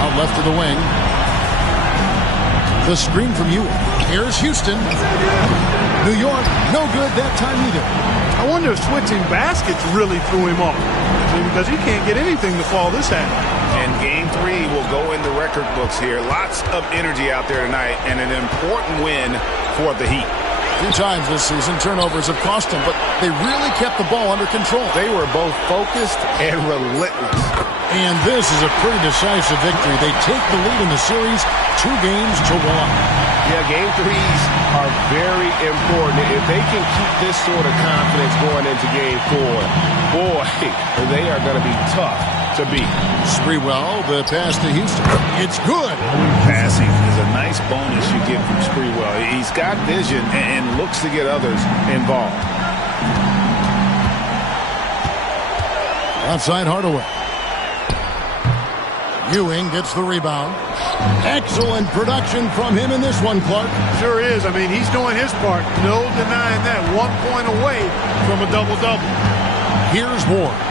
Out left to the wing. The screen from Ewing. Here's Houston. New York, no good that time either. I wonder if switching baskets really threw him off. Because he can't get anything to fall this half. And game 3 will go in the record books here. Lots of energy out there tonight and an important win for the Heat. 2 times this season, turnovers have cost them, but they really kept the ball under control. They were both focused and relentless. And this is a pretty decisive victory. They take the lead in the series 2 games to 1. Yeah, game 3s are very important. If they can keep this sort of confidence going into game 4, boy, they are going to be tough to beat. Sprewell, the pass to Houston. It's good. Passing is a nice nice bonus you get from Sprewell. He's got vision and looks to get others involved. Outside Hardaway. Ewing gets the rebound. Excellent production from him in this one, Clark. Sure is. I mean, he's doing his part. No denying that. 1 point away from a double-double. Here's Ward.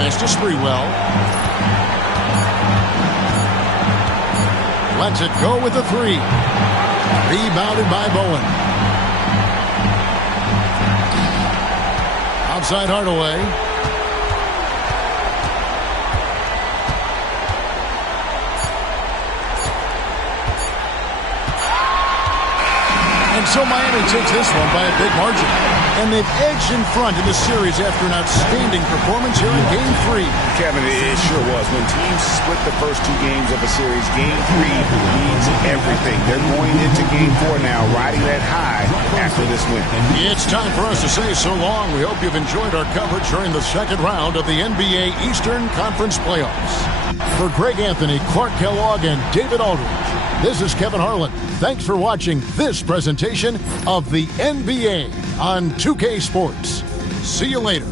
Pass to Sprewell. Lets it go with the three. Rebounded by Bowen. Outside Hardaway. And so Miami takes this one by a big margin. And they've edged in front in the series after an outstanding performance here in Game 3. Kevin, it sure was. When teams split the first 2 games of a series, Game 3 means everything. They're going into Game 4 now, riding that high after this win. It's time for us to say so long. We hope you've enjoyed our coverage during the second round of the NBA Eastern Conference Playoffs. For Greg Anthony, Clark Kellogg, and David Aldridge, this is Kevin Harlan. Thanks for watching this presentation of the NBA on 2K Sports. See you later.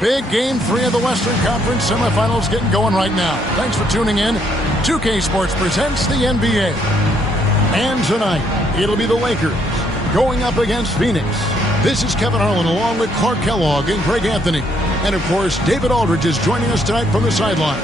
Big Game 3 of the Western Conference semifinals getting going right now. Thanks for tuning in. 2K Sports presents the NBA. And tonight, it'll be the Lakers going up against Phoenix. This is Kevin Harlan along with Clark Kellogg and Greg Anthony. And, of course, David Aldridge is joining us tonight from the sideline.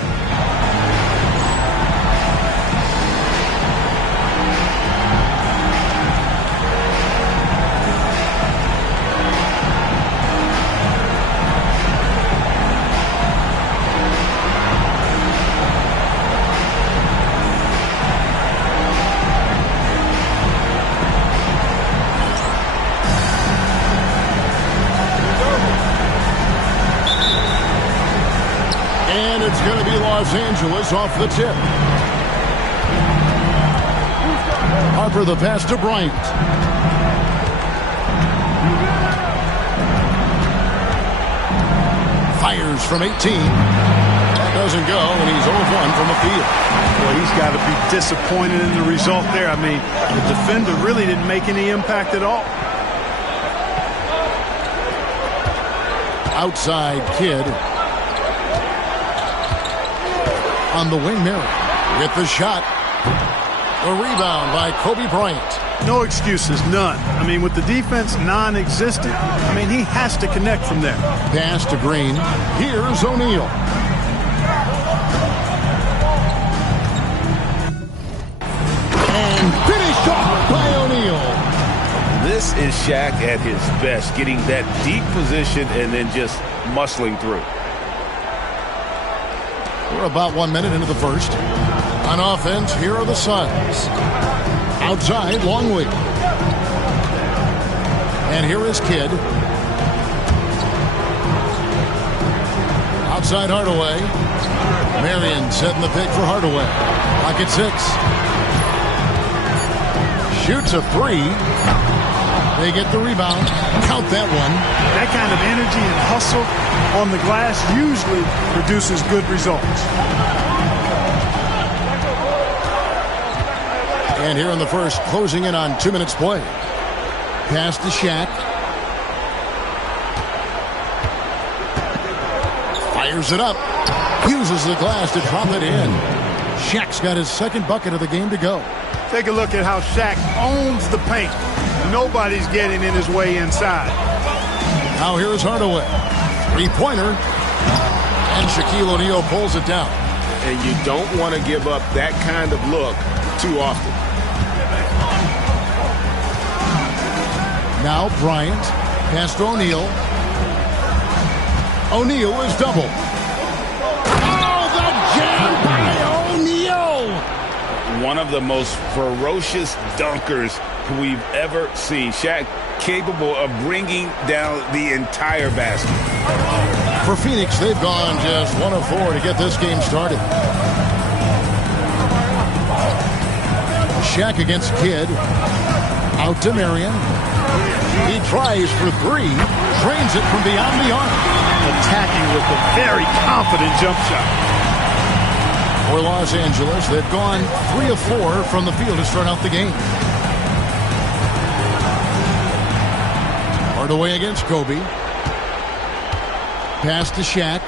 Los Angeles off the tip. Harper the pass to Bryant. Fires from 18. That doesn't go, and he's 0-1 from the field. Well, he's got to be disappointed in the result there. I mean, the defender really didn't make any impact at all. Outside Kidd. On the wing, Mary with the shot. A rebound by Kobe Bryant. No excuses, none. I mean, with the defense non-existent, I mean, he has to connect from there. Pass to Green. Here's O'Neal. And finished off by O'Neal. This is Shaq at his best, getting that deep position and then just muscling through. We're about 1 minute into the first. On offense, here are the Suns. Outside, Longley. And here is Kidd. Outside Hardaway. Marion setting the pick for Hardaway. Pocket 6. Shoots a 3. They get the rebound. Count that one. That kind of energy and hustle on the glass usually produces good results. And here in the first, closing in on 2 minutes play. Pass to Shaq. Fires it up. Uses the glass to drop it in. Shaq's got his second bucket of the game to go. Take a look at how Shaq owns the paint. Nobody's getting in his way inside. Now here's Hardaway. Three-pointer. And Shaquille O'Neal pulls it down. And you don't want to give up that kind of look too often. Now Bryant. Pass to O'Neal. O'Neal is double. Oh, the jam by O'Neal! One of the most ferocious dunkers we've ever seen. Shaq capable of bringing down the entire basket. For Phoenix, they've gone just 1 of 4 to get this game started. Shaq against Kidd. Out to Marion. He tries for 3. Drains it from beyond the arc. Attacking with a very confident jump shot. For Los Angeles, they've gone 3 of 4 from the field to start out the game. Hardaway against Kobe. Pass to Shaq.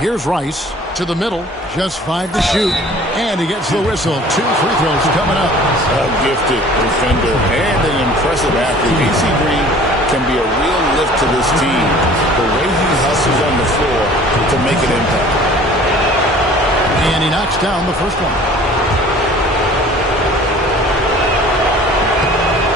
Here's Rice to the middle. Just 5 to shoot. And he gets the whistle. 2 free throws coming up. A gifted defender and an impressive athlete. AC Green can be a real lift to this team. The way he hustles on the floor to make an impact. And he knocks down the first one.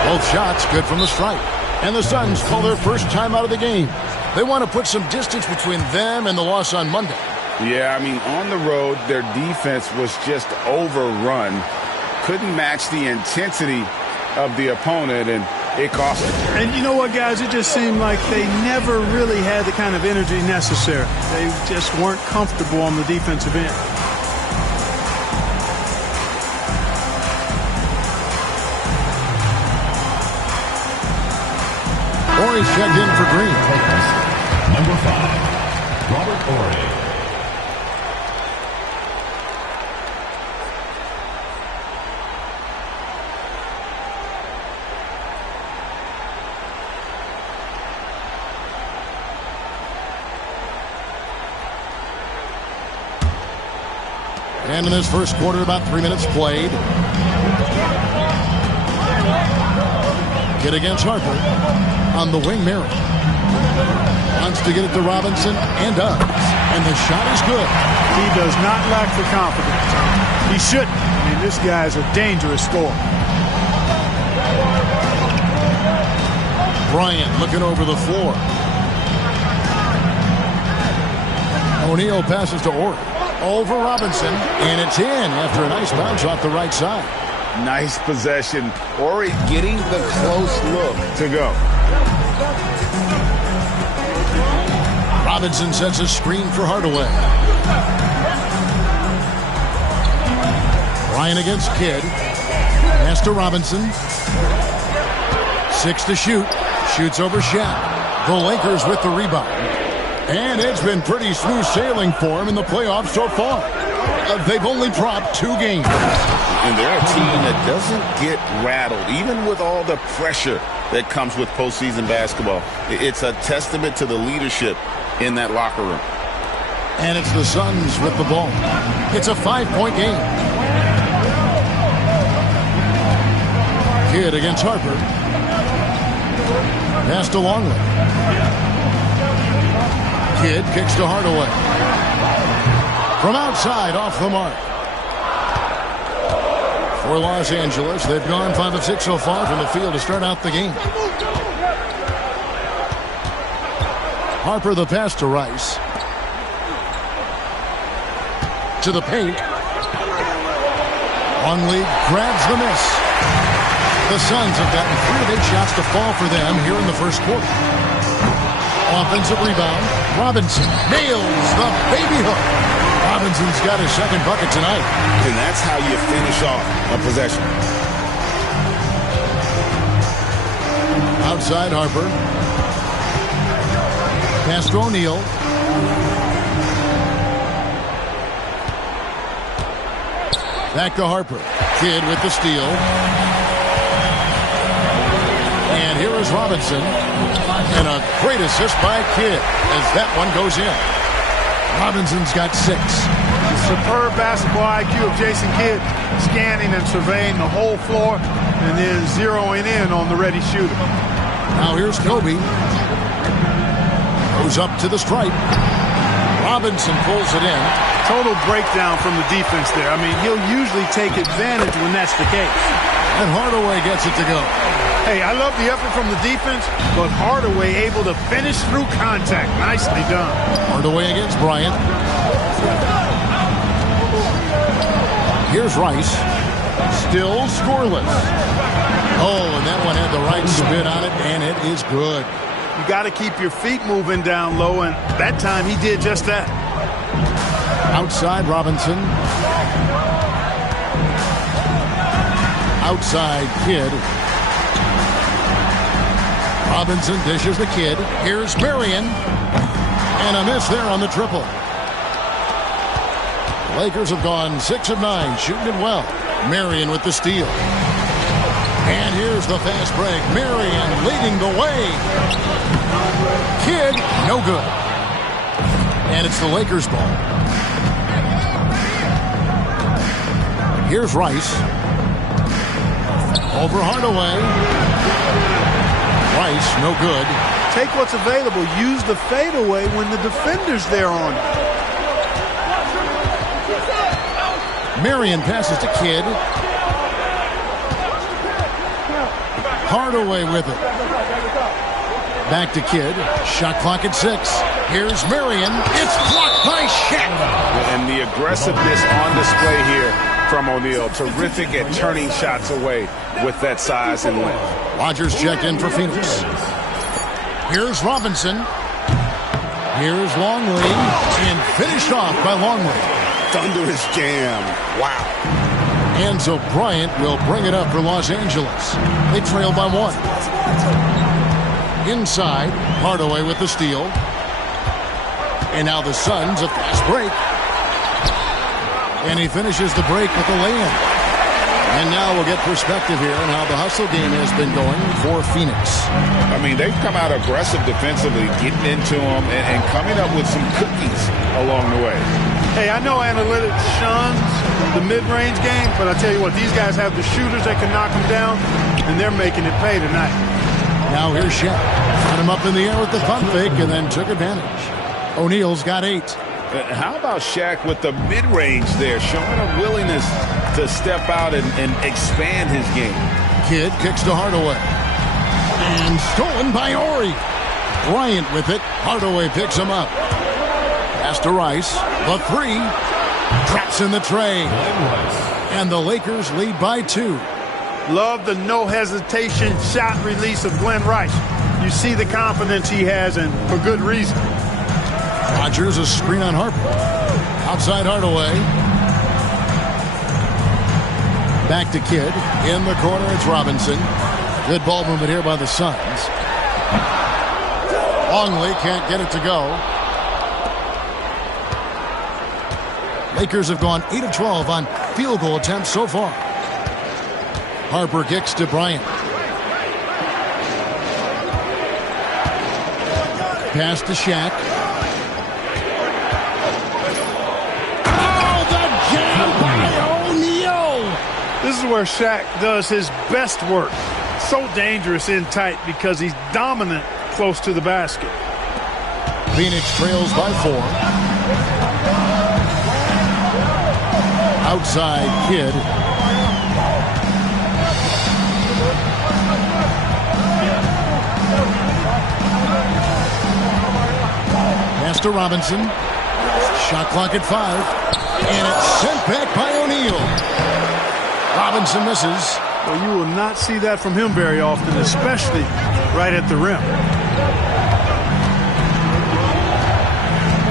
Both shots good from the stripe. And the Suns call their first time out of the game. They want to put some distance between them and the loss on Monday. Yeah, I mean, on the road, their defense was just overrun. Couldn't match the intensity of the opponent, and it cost them. And you know what, guys? It just seemed like they never really had the kind of energy necessary. They just weren't comfortable on the defensive end. Horry's checked in for Green. Number 5, Robert Horry. And in this first quarter, about 3 minutes played. Kidd against Harper. On the wing, Marion. Wants to get it to Robinson, and does. And the shot is good. He does not lack the confidence. He shouldn't. I mean, this guy is a dangerous scorer. Bryant looking over the floor. O'Neal passes to Ori. Over Robinson, and it's in after a nice bounce off the right side. Nice possession. Ori getting the close look to go. Robinson sets a screen for Hardaway. Bryant against Kidd. Pass to Robinson. 6 to shoot. Shoots over Shaq. The Lakers with the rebound. And it's been pretty smooth sailing for him in the playoffs so far. They've only dropped 2 games. And they're a team that doesn't get rattled, even with all the pressure that comes with postseason basketball. It's a testament to the leadership in that locker room. And it's the Suns with the ball. It's a 5-point game. Kidd against Harper. Pass to Longley. Kidd kicks to Hardaway. From outside, off the mark. For Los Angeles, they've gone 5 of 6 so far from the field to start out the game. Harper the pass to Rice. To the paint. Longley grabs the miss. The Suns have gotten 3 of 8 shots to fall for them here in the first quarter. Offensive rebound. Robinson nails the baby hook. Robinson's got his second bucket tonight. And that's how you finish off a possession. Outside Harper. Pass to O'Neal. Back to Harper. Kidd with the steal. And here is Robinson. And a great assist by Kidd as that one goes in. Robinson's got 6. Superb basketball IQ of Jason Kidd, scanning and surveying the whole floor and then zeroing in on the ready shooter. Now here's Kobe. Goes up to the stripe. Robinson pulls it in. Total breakdown from the defense there. I mean, he'll usually take advantage when that's the case. And Hardaway gets it to go. Hey, I love the effort from the defense, but Hardaway able to finish through contact. Nicely done. Hardaway against Bryant. Here's Rice. Still scoreless. Oh, and that one had the right spin on it, and it is good. You got to keep your feet moving down low, and that time he did just that. Outside Robinson. Outside Kidd. Robinson dishes the Kidd. Here's Marion. And a miss there on the triple. Lakers have gone 6 of 9, shooting it well. Marion with the steal. And here's the fast break. Marion leading the way. Kidd, no good. And it's the Lakers' ball. Here's Rice. Over Hardaway. Rice, no good. Take what's available. Use the fadeaway when the defender's there on it. Marion passes to Kidd. Hardaway with it. Back to Kidd. Shot clock at 6. Here's Marion. It's blocked by Shaq. And the aggressiveness on display here from O'Neal. Terrific at turning shots away with that size and length. Rodgers checked in for Phoenix. Here's Robinson. Here's Longley. And finished off by Longley. Thunderous jam. Wow. And so Bryant will bring it up for Los Angeles. They trail by 1. Inside, Hardaway with the steal. And now the Suns, a fast break. And he finishes the break with the lay-in. And now we'll get perspective here on how the hustle game has been going for Phoenix. I mean, they've come out aggressive defensively, getting into them and coming up with some cookies along the way. Hey, I know analytics shuns the mid-range game, but I tell you what, these guys have the shooters that can knock them down, and they're making it pay tonight. Now here's Shaq. Got him up in the air with the pump fake and then took advantage. O'Neal's got 8. How about Shaq with the mid-range there, showing a willingness to step out and expand his game. Kidd kicks to Hardaway. And stolen by Horry. Bryant with it. Hardaway picks him up. Pass to Rice. The 3. Traps in the tray. And the Lakers lead by 2. Love the no-hesitation shot release of Glenn Rice. You see the confidence he has, and for good reason. Rodgers, a screen on Harper. Outside Hardaway. Back to Kidd. In the corner, it's Robinson. Good ball movement here by the Suns. Longley can't get it to go. Lakers have gone 8 of 12 on field goal attempts so far. Harper kicks to Bryant. Pass to Shaq. Oh, the jam by O'Neal! This is where Shaq does his best work. So dangerous in tight because he's dominant close to the basket. Phoenix trails by 4. Outside Kidd. Pass to Robinson. Shot clock at 5. And it's sent back by O'Neal. Robinson misses. Well, you will not see that from him very often, especially right at the rim.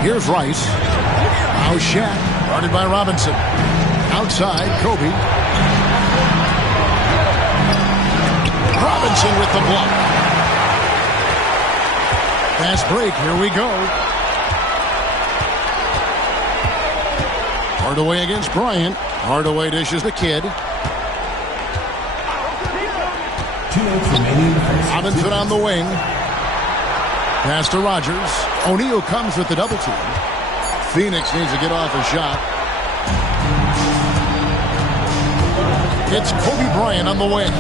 Here's Rice. Now Shaq. Guarded by Robinson. Outside, Kobe. Robinson with the block. Fast break. Here we go. Hardaway against Bryant. Hardaway dishes the Kidd. Robinson on the wing. Pass to Rodgers. O'Neal comes with the double team. Phoenix needs to get off a shot. It's Kobe Bryant on the wing.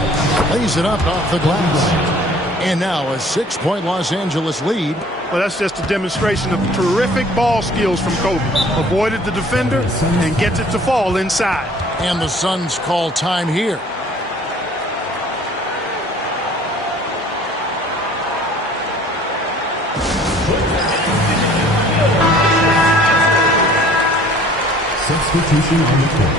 Lays it up off the glass. And now a 6-point Los Angeles lead. Well, that's just a demonstration of terrific ball skills from Kobe. Avoided the defender and gets it to fall inside. And the Suns call time here. Substitution on the court.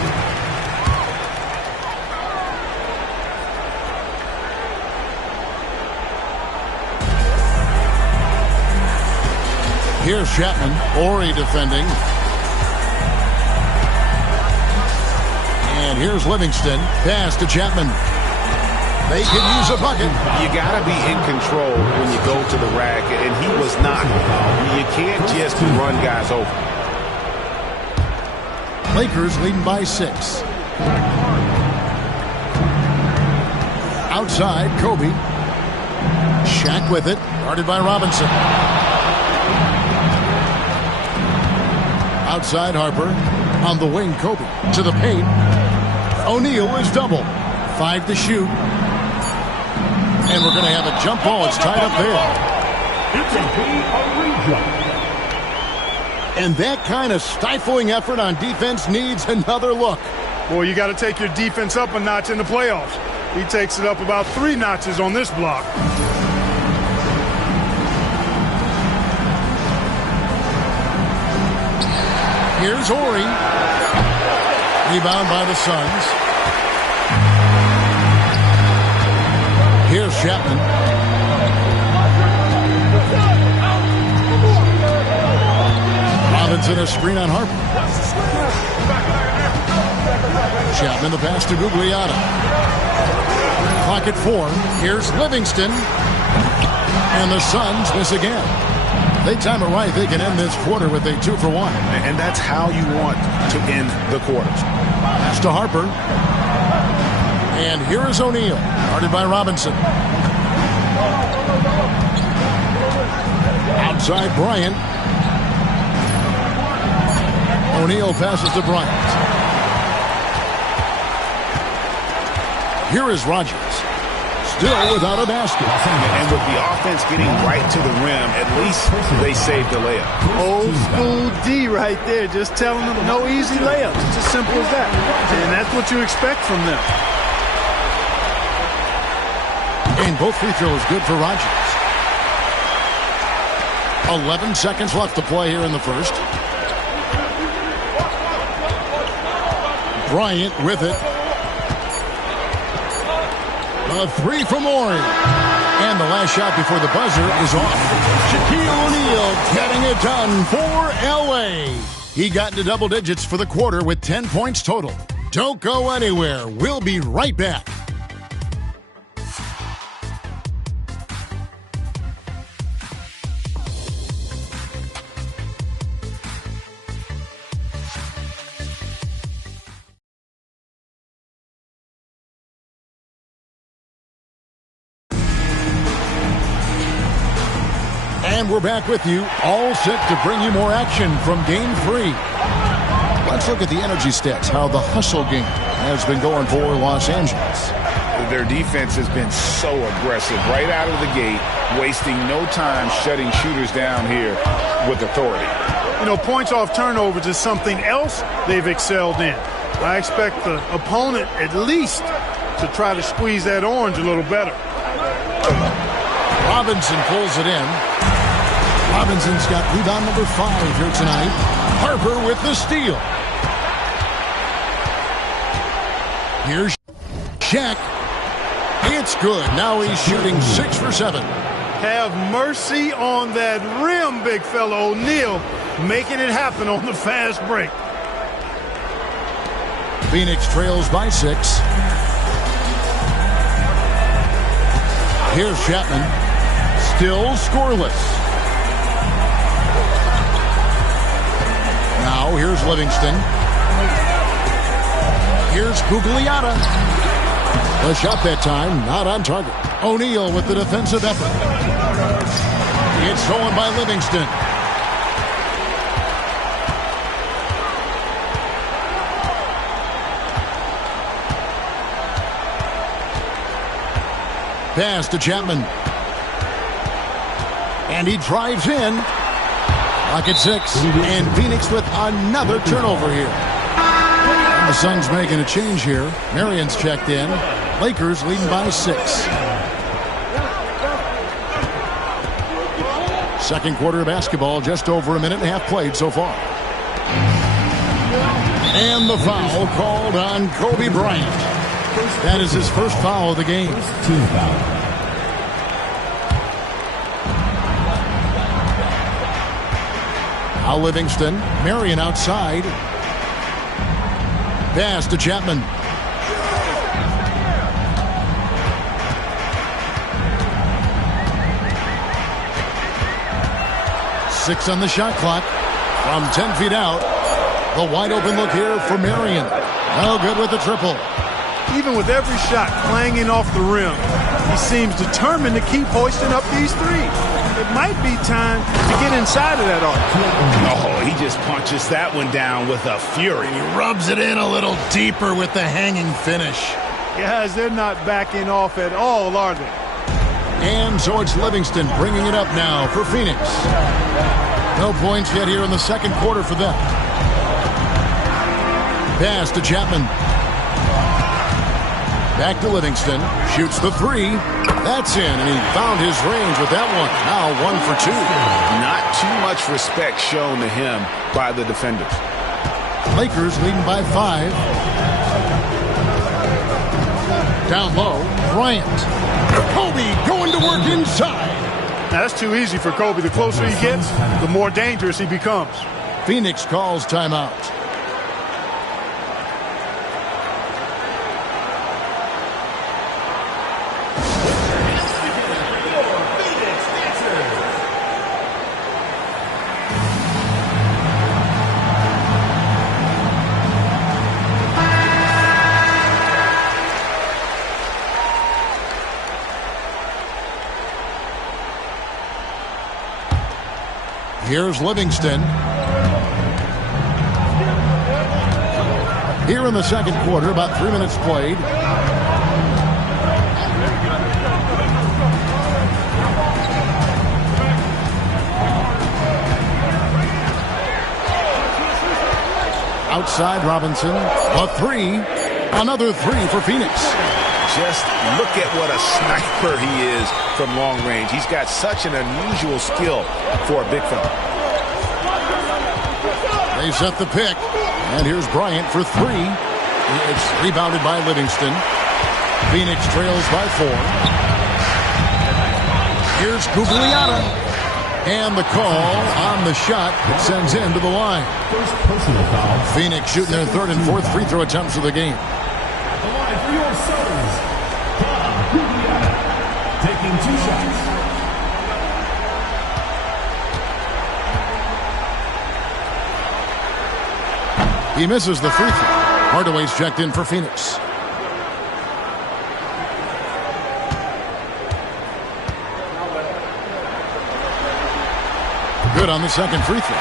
Here's Chapman. Horry defending. And here's Livingston. Pass to Chapman. They could use a bucket. You got to be in control when you go to the rack, and he was not. You can't just run guys over. Lakers leading by 6. Outside, Kobe. Shaq with it. Guarded by Robinson. Outside, Harper. On the wing, Kobe. To the paint. O'Neal is double. 5 to shoot. And we're going to have a jump ball. It's tied up there. It's a re-jump. And that kind of stifling effort on defense needs another look. Boy, you got to take your defense up a notch in the playoffs. He takes it up about 3 notches on this block. Here's Horry. Rebound by the Suns. Here's Chapman. Robinson a screen on Harper. Chapman the pass to Gugliotta. Clock at 4. Here's Livingston. And the Suns miss again. They time it right. They can end this quarter with a 2-for-1. And that's how you want to end the quarters. Pass to Harper. And here is O'Neal. Guarded by Robinson. Outside Bryant. O'Neal passes to Bryant. Here is Rodgers. Still without a basket. And with the offense getting right to the rim, at least they saved the layup. Old school D right there, just telling them no easy layups. It's as simple as that. And that's what you expect from them. And both free throws good for Rodgers. 11 seconds left to play here in the first. Bryant with it. A three from Morey. And the last shot before the buzzer is off. Shaquille O'Neal getting it done for L.A. He got into double digits for the quarter with 10 points total. Don't go anywhere. We'll be right back. And we're back with you, all set to bring you more action from Game 3. Let's look at the energy stats, how the hustle game has been going for Los Angeles. Their defense has been so aggressive right out of the gate, wasting no time shutting shooters down here with authority. You know, points off turnovers is something else they've excelled in. I expect the opponent at least to try to squeeze that orange a little better. Robinson pulls it in. Robinson's got rebound number 5 here tonight. Harper with the steal. Here's Shaq. It's good. Now he's shooting 6 for 7. Have mercy on that rim, big fella. O'Neal making it happen on the fast break. Phoenix trails by 6. Here's Chapman. Still scoreless. Now here's Livingston. Here's Gugliotta. The shot that time, not on target. O'Neal with the defensive effort. It's stolen by Livingston. Pass to Chapman. And he drives in. Lock at 6. And Phoenix with another turnover here. And the Suns making a change here. Marion's checked in. Lakers leading by 6. Second quarter of basketball, just over a minute and a half played so far. And the foul called on Kobe Bryant. That is his first foul of the game. Team foul. Now Livingston, Marion outside. Pass to Chapman. Six on the shot clock from 10 feet out. The wide open look here for Marion. No good with the triple. Even with every shot clanging off the rim, he seems determined to keep hoisting up these threes. It might be time to get inside of that arc. Oh, he just punches that one down with a fury. He rubs it in a little deeper with the hanging finish. Guys, they're not backing off at all, are they? And so it's Livingston bringing it up now for Phoenix. No points yet here in the second quarter for them. Pass to Chapman. Back to Livingston. Shoots the 3. That's in, and he found his range with that one. Now 1 for 2. Not too much respect shown to him by the defenders. Lakers leading by 5. Down low, Bryant. Kobe going to work inside. Now, that's too easy for Kobe. The closer he gets, the more dangerous he becomes. Phoenix calls timeout. Here's Livingston. Here in the second quarter, about 3 minutes played. Outside Robinson. A three. Another three for Phoenix. Just look at what a sniper he is from long range. He's got such an unusual skill for a big fella. They set the pick. And here's Bryant for three. It's rebounded by Livingston. Phoenix trails by 4. Here's Gugliotta. And the call on the shot that sends him to the line. First personal foul. Phoenix shooting their 3rd and 4th free throw attempts of the game. The line for your Suns. Gugliotta taking 2 shots. He misses the free throw. Hardaway's checked in for Phoenix. Good on the second free throw.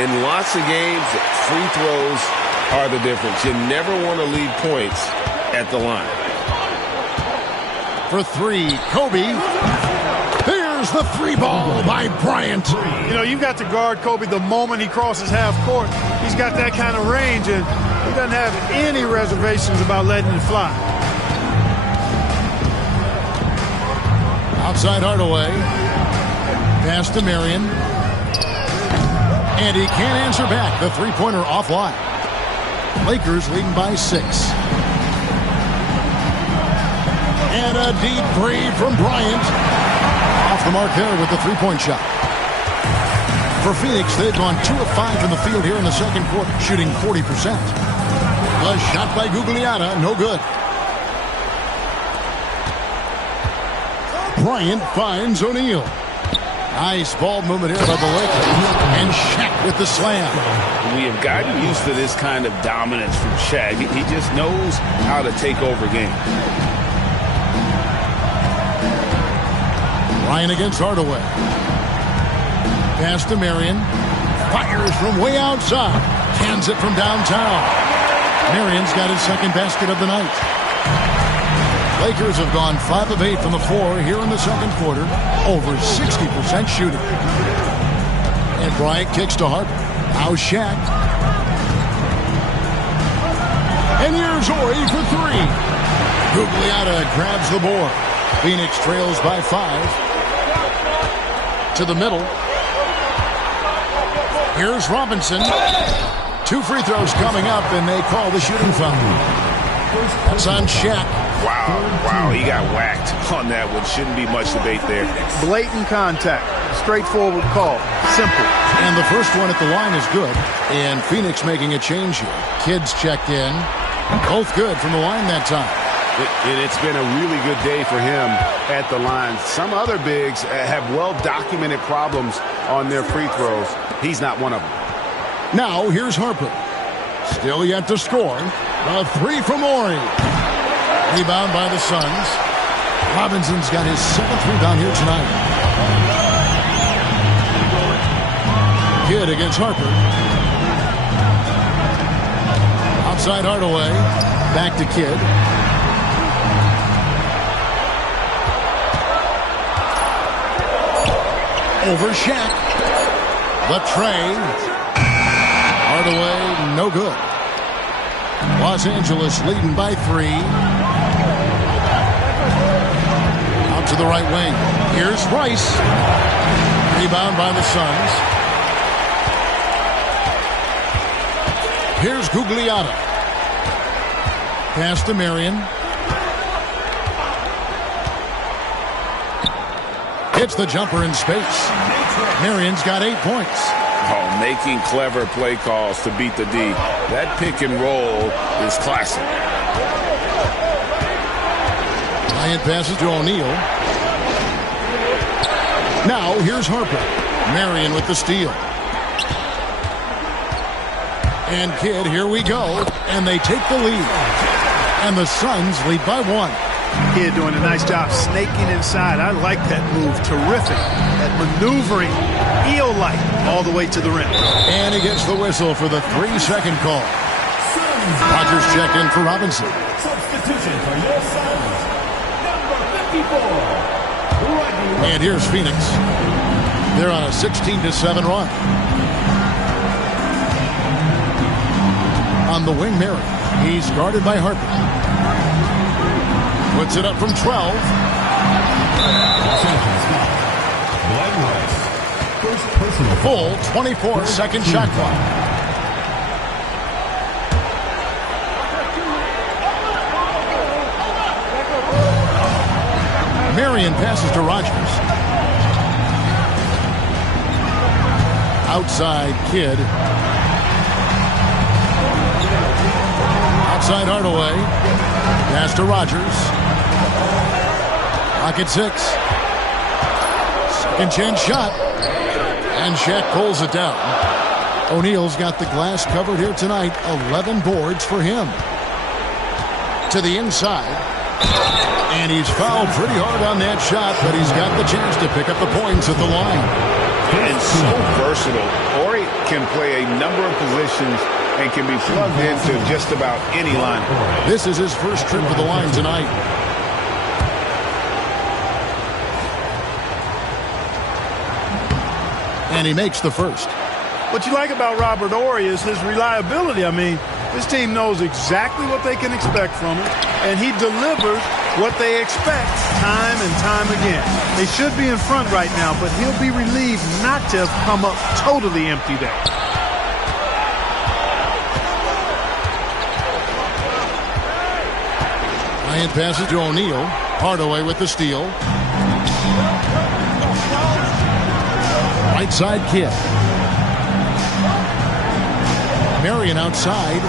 In lots of games, free throws are the difference. You never want to leave points at the line. For 3, Kobe. Here's the 3 ball by Bryant. You know, you've got to guard Kobe the moment he crosses half court. He's got that kind of range, and he doesn't have any reservations about letting it fly. Outside Hardaway. Pass to Marion. And he can't answer back. The three-pointer offline. Lakers leading by 6. And a deep three from Bryant. Off the mark there with the three-point shot. For Phoenix, they've gone 2 of 5 from the field here in the second quarter, shooting 40%. A shot by Gugliotta, no good. Bryant finds O'Neal. Nice ball movement here by the Lakers. And Shaq with the slam. We have gotten used to this kind of dominance from Shaq. He just knows how to take over games. Ryan against Hardaway. Pass to Marion. Fires from way outside. Cans it from downtown. Marion's got his second basket of the night. Lakers have gone 5 of 8 from the floor here in the second quarter. Over 60% shooting. And Bryant kicks to Harper. Now Shaq. And here's Ori for 3. Gugliotta grabs the board. Phoenix trails by 5. To the middle. Here's Robinson. 2 free throws coming up, and they call the shooting foul. That's on Shaq. Wow, he got whacked on that one. Shouldn't be much debate there. Blatant contact. Straightforward call. Simple. And the first one at the line is good. And Phoenix making a change here. Kids checked in. Both good from the line that time. And it's been a really good day for him at the line. Some other bigs have well-documented problems on their free throws. He's not one of them. Now, here's Harper. Still yet to score. A 3 from Ori. Rebound by the Suns. Robinson's got his 7th rebound here tonight. Kidd against Harper. Outside Hardaway. Back to Kidd. Over Shaq. The tray. Hardaway, no good. Los Angeles leading by 3. Out to the right wing. Here's Rice. Rebound by the Suns. Here's Gugliotta. Pass to Marion. Hits the jumper in space. Marion's got 8 points. Oh, making clever play calls to beat the D. That pick and roll is classic. Bryant passes to O'Neal. Now here's Harper. Marion with the steal. And Kidd, here we go. And they take the lead. And the Suns lead by 1. Kidd doing a nice job snaking inside. I like that move. Terrific. That maneuvering, eel-like, all the way to the rim. And he gets the whistle for the 3-second call. Rodgers check in for Robinson. Substitution for your Suns. Number 54. And here's Phoenix. They're on a 16-7 run. On the wing, Mary. He's guarded by Harper. Puts it up from 12. First personal Full 24-second shot clock. Marion passes to Rogers. Outside Kidd. Outside Hardaway. Pass to Rogers. Clock at 6. Second chance shot. And Shaq pulls it down. O'Neal's got the glass covered here tonight. 11 boards for him. To the inside. And he's fouled pretty hard on that shot, but he's got the chance to pick up the points at the line. And so versatile. Horry can play a number of positions and can be plugged into just about any line. This is his first trip to the line tonight. And he makes the first. What you like about Robert Horry is his reliability. I mean, this team knows exactly what they can expect from him, and he delivers what they expect time and time again. They should be in front right now, but he'll be relieved not to have come up totally empty there. Bryant passes to O'Neal. Hardaway with the steal. Right side Kidd. Marion outside.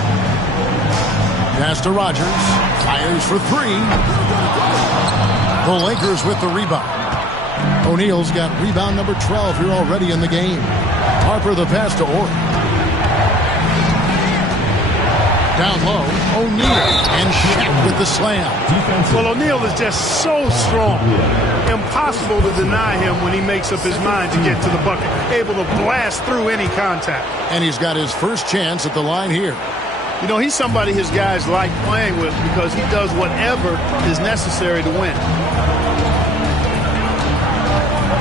Pass to Rogers. Fires for 3. The Lakers with the rebound. O'Neal's got rebound number 12 here already in the game. Harper the pass to Orr. Down low, O'Neal and Shaq with the slam. Well, O'Neal is just so strong. Impossible to deny him when he makes up his mind to get to the bucket. Able to blast through any contact. And he's got his first chance at the line here. You know, he's somebody his guys like playing with because he does whatever is necessary to win.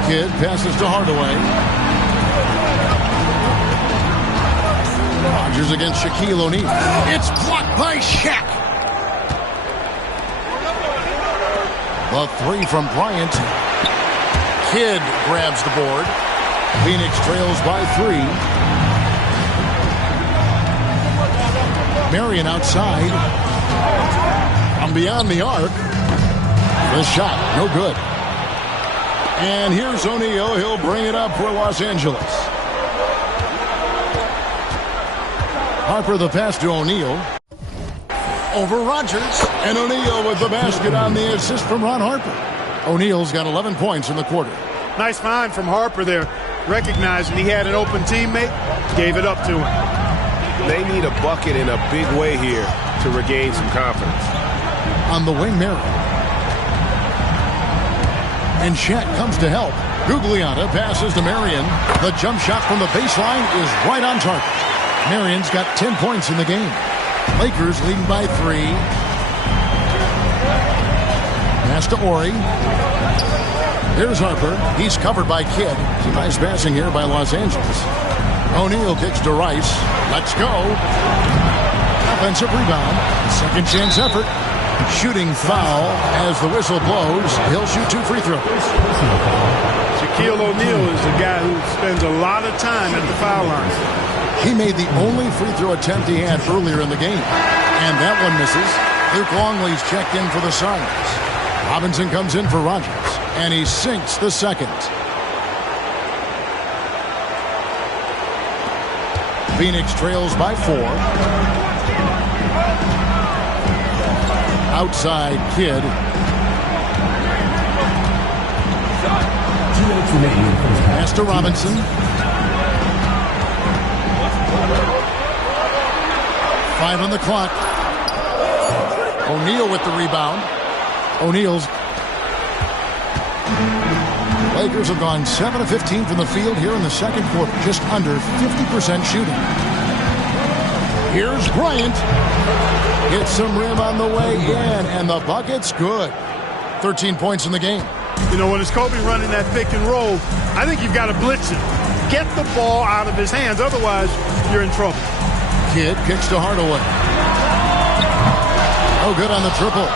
Kidd passes to Hardaway. Rogers against Shaquille O'Neal. It's blocked by Shaq. The 3 from Bryant. Kidd grabs the board. Phoenix trails by 3. Marion outside. From beyond the arc. The shot, no good. And here's O'Neal. He'll bring it up for Los Angeles. Harper the pass to O'Neal. Over Rogers. And O'Neal with the basket on the assist from Ron Harper. O'Neal's got 11 points in the quarter. Nice find from Harper there. Recognizing he had an open teammate. Gave it up to him. They need a bucket in a big way here to regain some confidence. On the wing, Marion. And Shaq comes to help. Gugliotta passes to Marion. The jump shot from the baseline is right on target. Marion's got 10 points in the game. Lakers leading by 3. Pass to Horry. Here's Harper. He's covered by Kidd. Some nice passing here by Los Angeles. O'Neal kicks to Rice. Let's go. Offensive rebound. Second chance effort. Shooting foul as the whistle blows. He'll shoot 2 free throws. Shaquille O'Neal is a guy who spends a lot of time at the foul line. He made the only free throw attempt he had earlier in the game. And that one misses. Luke Longley's checked in for the Suns. Robinson comes in for Rogers. And he sinks the second. Phoenix trails by 4. Outside Kidd. Pass to Robinson. Five on the clock. O'Neal with the rebound. O'Neal's. Lakers have gone 7 of 15 from the field here in the second quarter. Just under 50% shooting. Here's Bryant. Hits some rim on the way in, and the bucket's good. 13 points in the game. You know, when it's Kobe running that pick and roll, I think you've got to blitz him. Get the ball out of his hands. Otherwise, you're in trouble. Kidd kicks to Hardaway. Oh, good on the triple.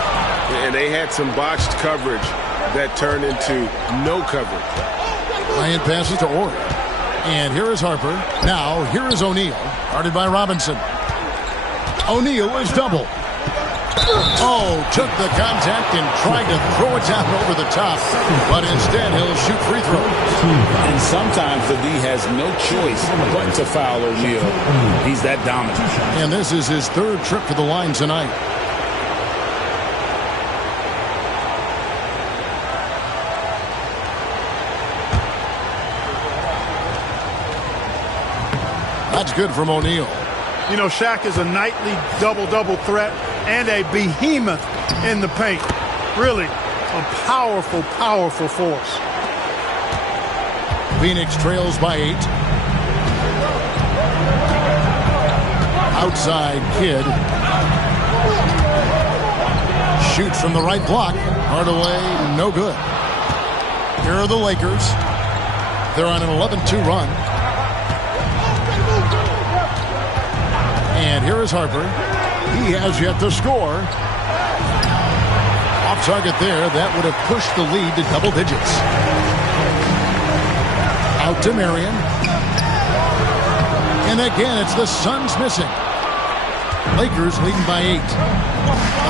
And they had some botched coverage that turned into no coverage. Bryant passes to Ori. And here is Harper. Now, here is O'Neal. Guarded by Robinson. O'Neal is double. Oh, took the contact and tried to throw it down over the top. But instead, he'll shoot free throws. And sometimes the D has no choice but to foul O'Neal. He's that dominant. And this is his third trip to the line tonight. That's good from O'Neal. You know, Shaq is a nightly double-double threat and a behemoth in the paint. Really a powerful, powerful force. Phoenix trails by 8. Outside, Kidd. Shoots from the right block. Hardaway, no good. Here are the Lakers. They're on an 11-2 run. And here is Harper. He has yet to score. Off target there. That would have pushed the lead to double digits. Out to Marion. And again, it's the Suns missing. Lakers leading by 8.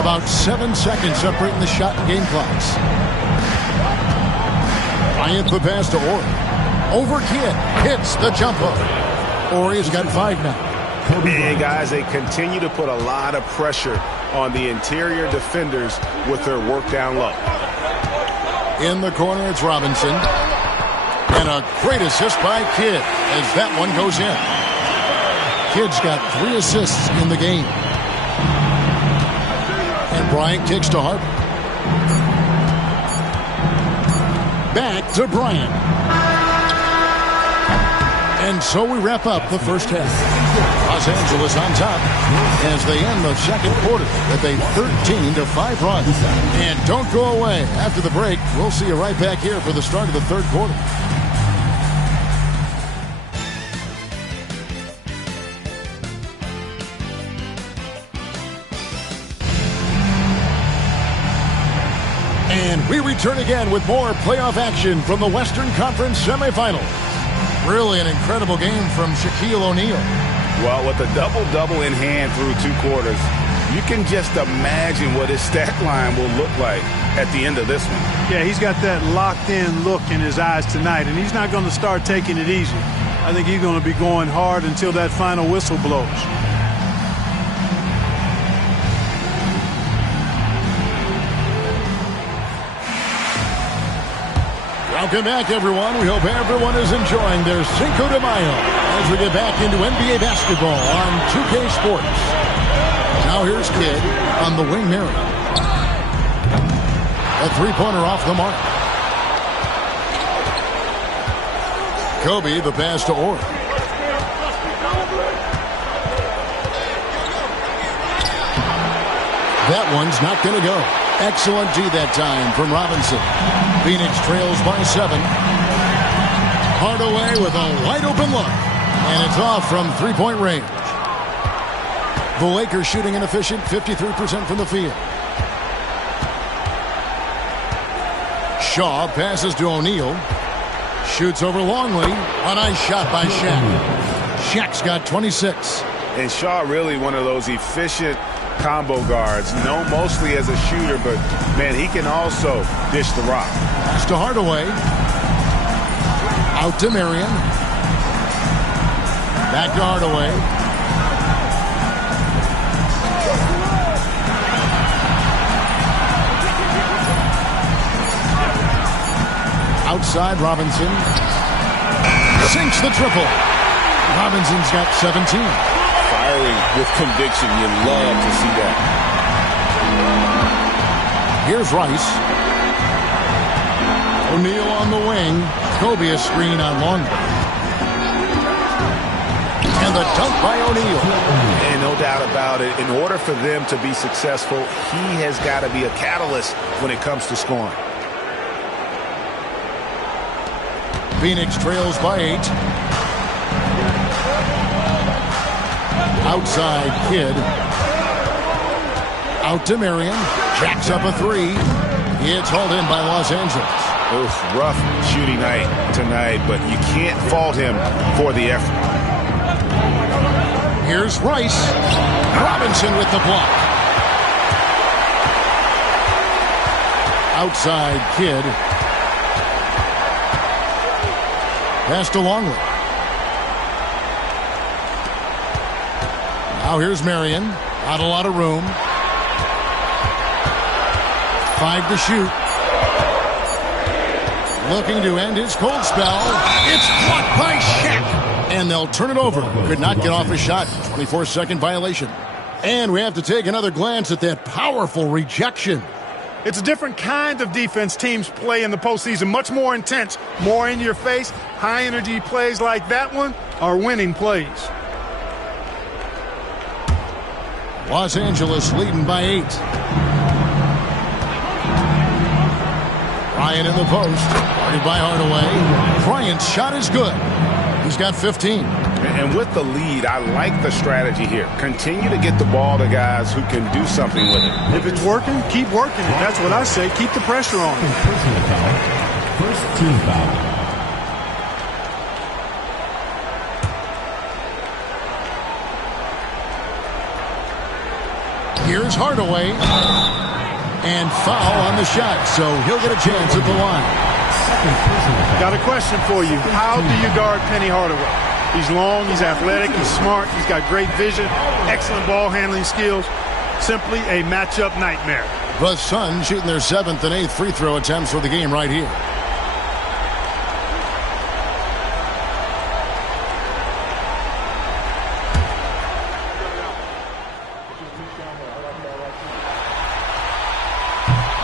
About 7 seconds separating the shot and game clocks. Bryant the pass to Ori. Over Kidd. Hits the jumper. Ori's got 5 now. And guys, they continue to put a lot of pressure on the interior defenders with their work down low. In the corner, it's Robinson. And a great assist by Kidd as that one goes in. Kidd's got 3 assists in the game. And Bryant kicks to Harper. Back to Bryant. And so we wrap up the first half. Los Angeles on top as they end the second quarter with a 13-5 run. And don't go away. After the break, we'll see you right back here for the start of the third quarter. And we return again with more playoff action from the Western Conference semifinals. Really an incredible game from Shaquille O'Neal. Well, with a double-double in hand through 2 quarters, you can just imagine what his stat line will look like at the end of this one. Yeah, he's got that locked-in look in his eyes tonight, and he's not going to start taking it easy. I think he's going to be going hard until that final whistle blows. Welcome back, everyone. We hope everyone is enjoying their Cinco de Mayo as we get back into NBA basketball on 2K Sports. Now here's Kidd on the wing mirror. A three-pointer off the mark. Kobe, the pass to Ori. That one's not going to go. Excellent D that time from Robinson. Phoenix trails by 7. Hardaway with a wide-open look. And it's off from three-point range. The Lakers shooting an efficient 53% from the field. Shaw passes to O'Neal. Shoots over Longley. A nice shot by Shaq. Shaq's got 26. And Shaw really one of those efficient combo guards, known mostly as a shooter, but man, he can also dish the rock. Pass to Hardaway. Out to Marion. Back to Hardaway. Outside Robinson. Sinks the triple. Robinson's got 17. Firing with conviction. You love to see that. Here's Rice. O'Neal on the wing. Kobe a screen on Longley. And the dunk by O'Neal. And no doubt about it, in order for them to be successful, he has got to be a catalyst when it comes to scoring. Phoenix trails by 8. Outside Kidd. Out to Marion. Jacks up a three. It's hauled in by Los Angeles. Oof, rough shooting night tonight, but you can't fault him for the effort. Here's Rice. Robinson with the block. Outside Kidd. Pass to Longley. Now here's Marion. Not a lot of room. 5 to shoot. Looking to end his cold spell. It's blocked by Shaq. And they'll turn it over. Could not get off a shot. 24-second violation. And we have to take another glance at that powerful rejection. It's a different kind of defense teams play in the postseason. Much more intense, more in your face. High-energy plays like that one are winning plays. Los Angeles leading by 8. Bryant in the post. Guarded by Hardaway. Bryant's shot is good. He's got 15. And with the lead, I like the strategy here. Continue to get the ball to guys who can do something with it. If it's working, keep working it. That's what I say. Keep the pressure on. First team foul. Here's Hardaway. And foul on the shot, so he'll get a chance at the line. Got a question for you. How do you guard Penny Hardaway? He's long, he's athletic, he's smart, he's got great vision, excellent ball handling skills. Simply a matchup nightmare. The Suns shooting their 7th and 8th free throw attempts for the game right here.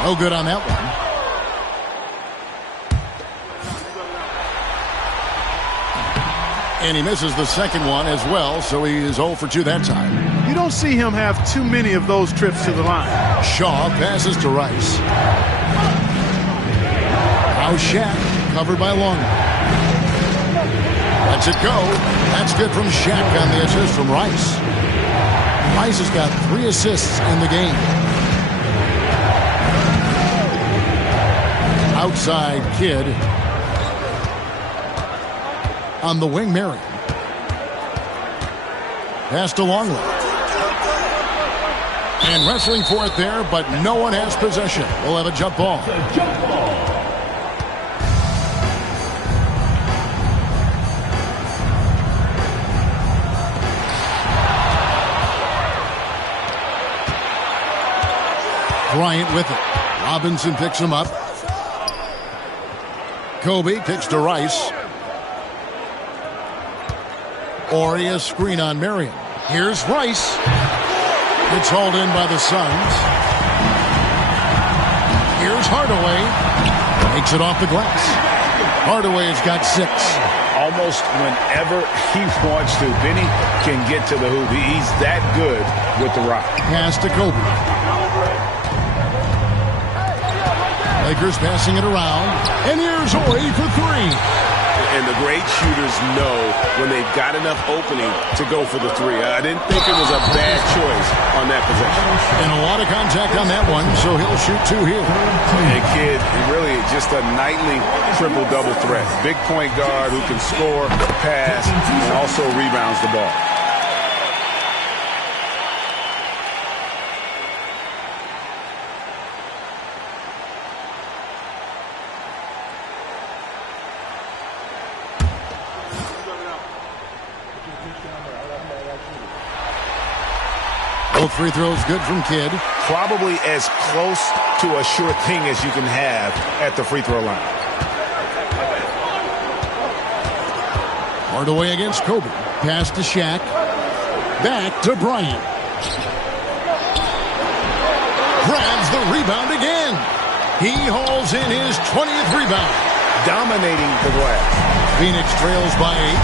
No good on that one. And he misses the second one as well, so he is 0 for 2 that time. You don't see him have too many of those trips to the line. Shaw passes to Rice. Now Shaq, covered by Longley. Lets it go. That's good from Shaq on the assist from Rice. Rice has got 3 assists in the game. Outside Kidd. On the wing, Marion. Pass to Longley. And wrestling for it there, but no one has possession. We'll have a jump ball. Bryant with it. Robinson picks him up. Kobe kicks to Rice. Ori a screen on Marion. Here's Rice. It's hauled in by the Suns. Here's Hardaway. Makes it off the glass. Hardaway has got 6. Almost whenever he wants to, Benny can get to the hoop. He's that good with the rock. Pass to Kobe. Lakers passing it around. And here's Ori for 3. And the great shooters know when they've got enough opening to go for the 3. I didn't think it was a bad choice on that possession. And a lot of contact on that one, so he'll shoot 2 here. And Kidd, really just a nightly triple-double threat. Big point guard who can score, pass, and also rebounds the ball. Both free throws good from Kidd. Probably as close to a sure thing as you can have at the free throw line. Hardaway against Kobe. Pass to Shaq. Back to Bryant. Grabs the rebound again. He hauls in his 20th rebound. Dominating the glass. Phoenix trails by 8.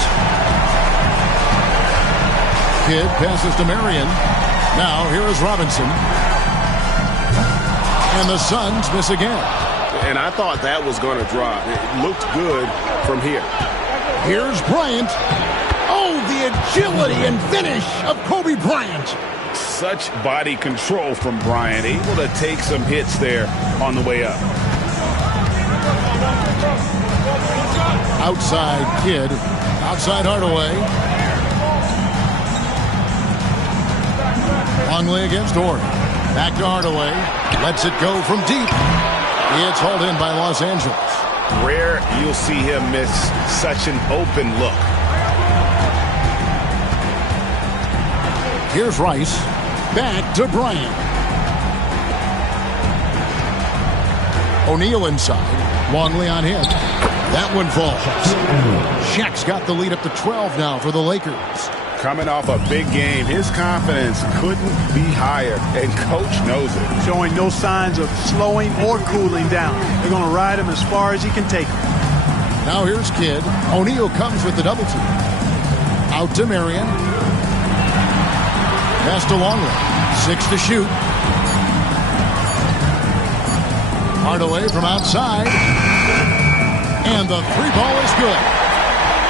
Kidd passes to Marion. Now, here is Robinson. And the Suns miss again. And I thought that was going to drop. It looked good from here. Here's Bryant. Oh, the agility and finish of Kobe Bryant. Such body control from Bryant, able to take some hits there on the way up. Outside Kidd, outside Hardaway. Longley against Horton. Back to Hardaway. Lets it go from deep. It's hauled in by Los Angeles. Rare you'll see him miss such an open look. Here's Rice. Back to Bryant. O'Neal inside. Longley on him. That one falls. Shaq's got the lead up to 12 now for the Lakers. Coming off a big game, his confidence couldn't be higher, and Coach knows it. Showing no signs of slowing or cooling down. They're going to ride him as far as he can take him. Now here's Kidd. O'Neal comes with the double team. Out to Marion. Pass to Longley. 6 to shoot. Hardaway from outside. And the three ball is good.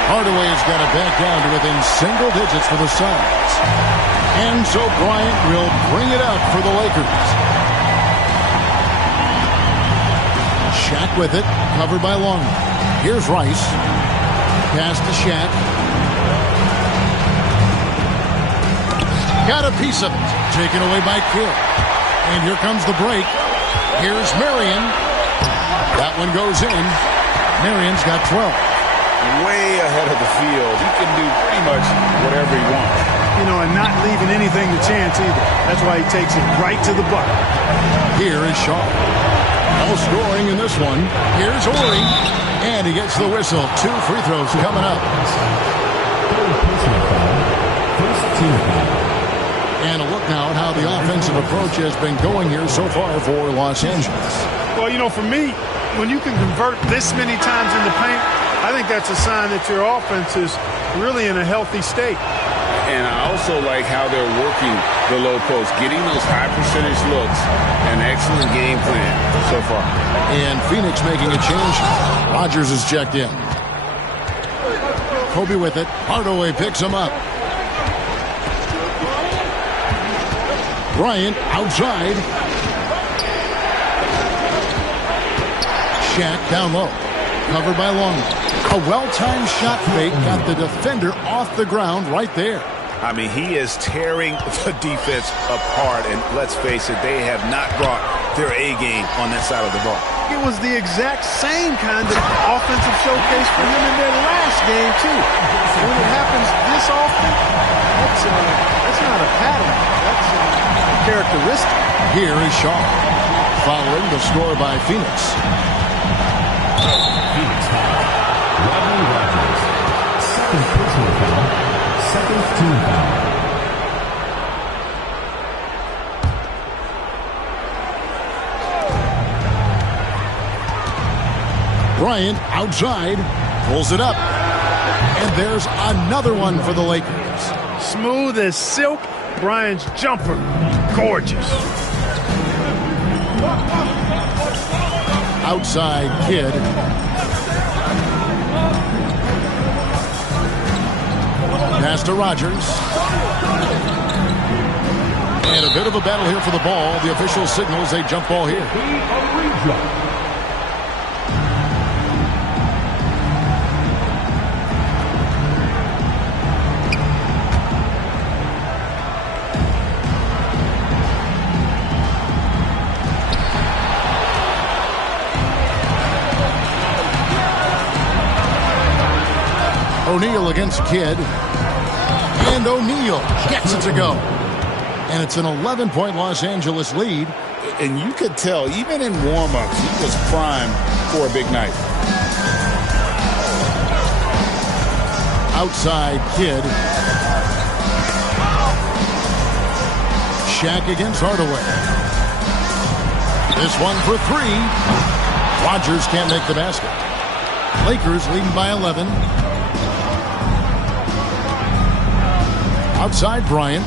Hardaway's got it back down to within single digits for the Suns. And so Bryant will bring it up for the Lakers. Shaq with it, covered by Longley. Here's Rice. Pass to Shaq. Got a piece of it. Taken away by Kidd. And here comes the break. Here's Marion. That one goes in. Marion's got 12. Way ahead of the field. He can do pretty much whatever he wants. You know, and not leaving anything to chance either. That's why he takes it right to the bucket. Here is Shaw. No scoring in this one. Here's Horry. And he gets the whistle. 2 free throws coming up. And a look now at how the offensive approach has been going here so far for Los Angeles. Well, you know, for me, when you can convert this many times in the paint, I think that's a sign that your offense is really in a healthy state. And I also like how they're working the low post, getting those high percentage looks. An excellent game plan so far. And Phoenix making a change. Rodgers is checked in. Kobe with it. Hardaway picks him up. Bryant outside. Shaq down low. Covered by Longley. A well-timed shot fake got the defender off the ground right there. I mean, he is tearing the defense apart. And let's face it, they have not brought their A game on that side of the ball. It was the exact same kind of offensive showcase for him in their last game, too. When it happens this often, that's not a pattern. That's a characteristic. Here is Shaw. Following the score by Phoenix. Phoenix foul. Rodney Rogers. Second personal foul. Second team foul. Bryant outside. Pulls it up. And there's another one for the Lakers. Smooth as silk. Bryant's jumper. Gorgeous. Outside Kidd. Pass to Rodgers. And a bit of a battle here for the ball. The official signals a jump ball here. O'Neal against Kidd. And O'Neal gets it to go. And it's an 11-point Los Angeles lead. And you could tell, even in warm-ups, he was primed for a big night. Outside Kidd. Shaq against Hardaway. This one for 3. Rodgers can't make the basket. Lakers leading by 11. Outside Bryant.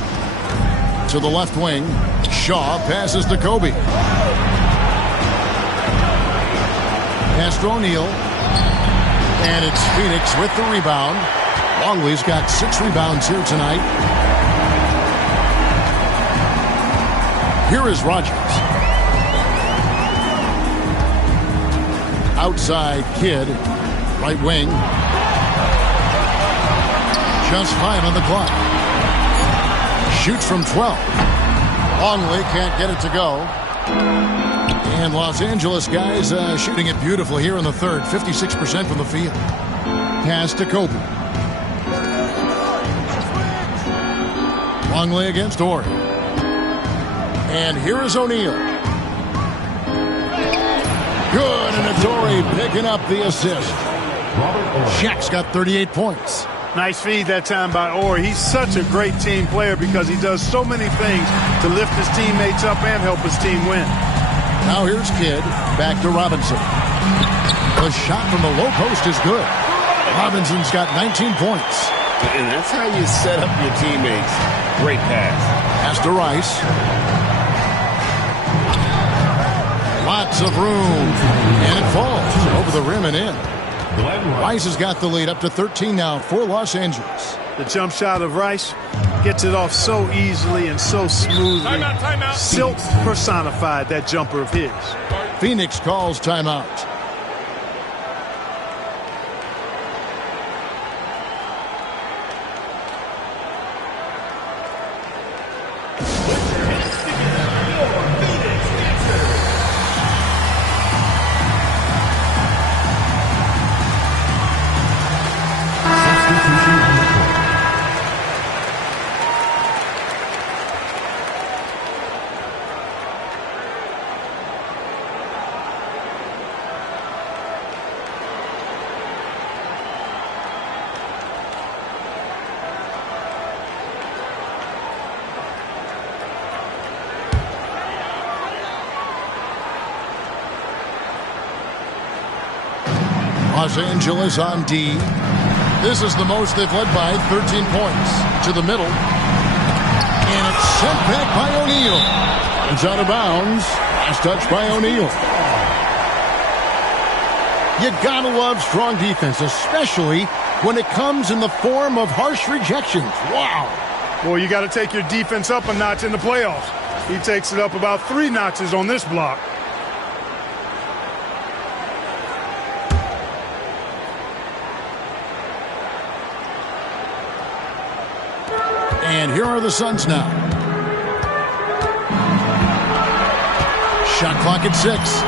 To the left wing. Shaw passes to Kobe. Pass to O'Neal. And it's Phoenix with the rebound. Longley's got 6 rebounds here tonight. Here is Rogers. Outside Kidd, right wing. Just 5 on the clock. Shoots from 12. Longley can't get it to go. And Los Angeles guys shooting it beautifully here in the third. 56% from the field. Pass to Kobe. Longley against Horry. And here is O'Neal. Good, and it's Horry picking up the assist. Shaq's got 38 points. Nice feed that time by Horry. He's such a great team player because he does so many things to lift his teammates up and help his team win. Now here's Kidd. Back to Robinson. The shot from the low post is good. Robinson's got 19 points. And that's how you set up your teammates. Great pass. Pass to Rice. Lots of room. And it falls over the rim and in. Rice has got the lead up to 13 now for Los Angeles. The jump shot of Rice gets it off so easily and so smoothly. Timeout. Silk personified that jumper of his. Phoenix calls timeout. Los Angeles on D. This is the most they've led by, 13 points. To the middle. And it's sent back by O'Neal. It's out of bounds. Last touch by O'Neal. You gotta love strong defense, especially when it comes in the form of harsh rejections. Wow. Boy, you got to take your defense up a notch in the playoffs. He takes it up about 3 notches on this block. And here are the Suns now. Shot clock at 6.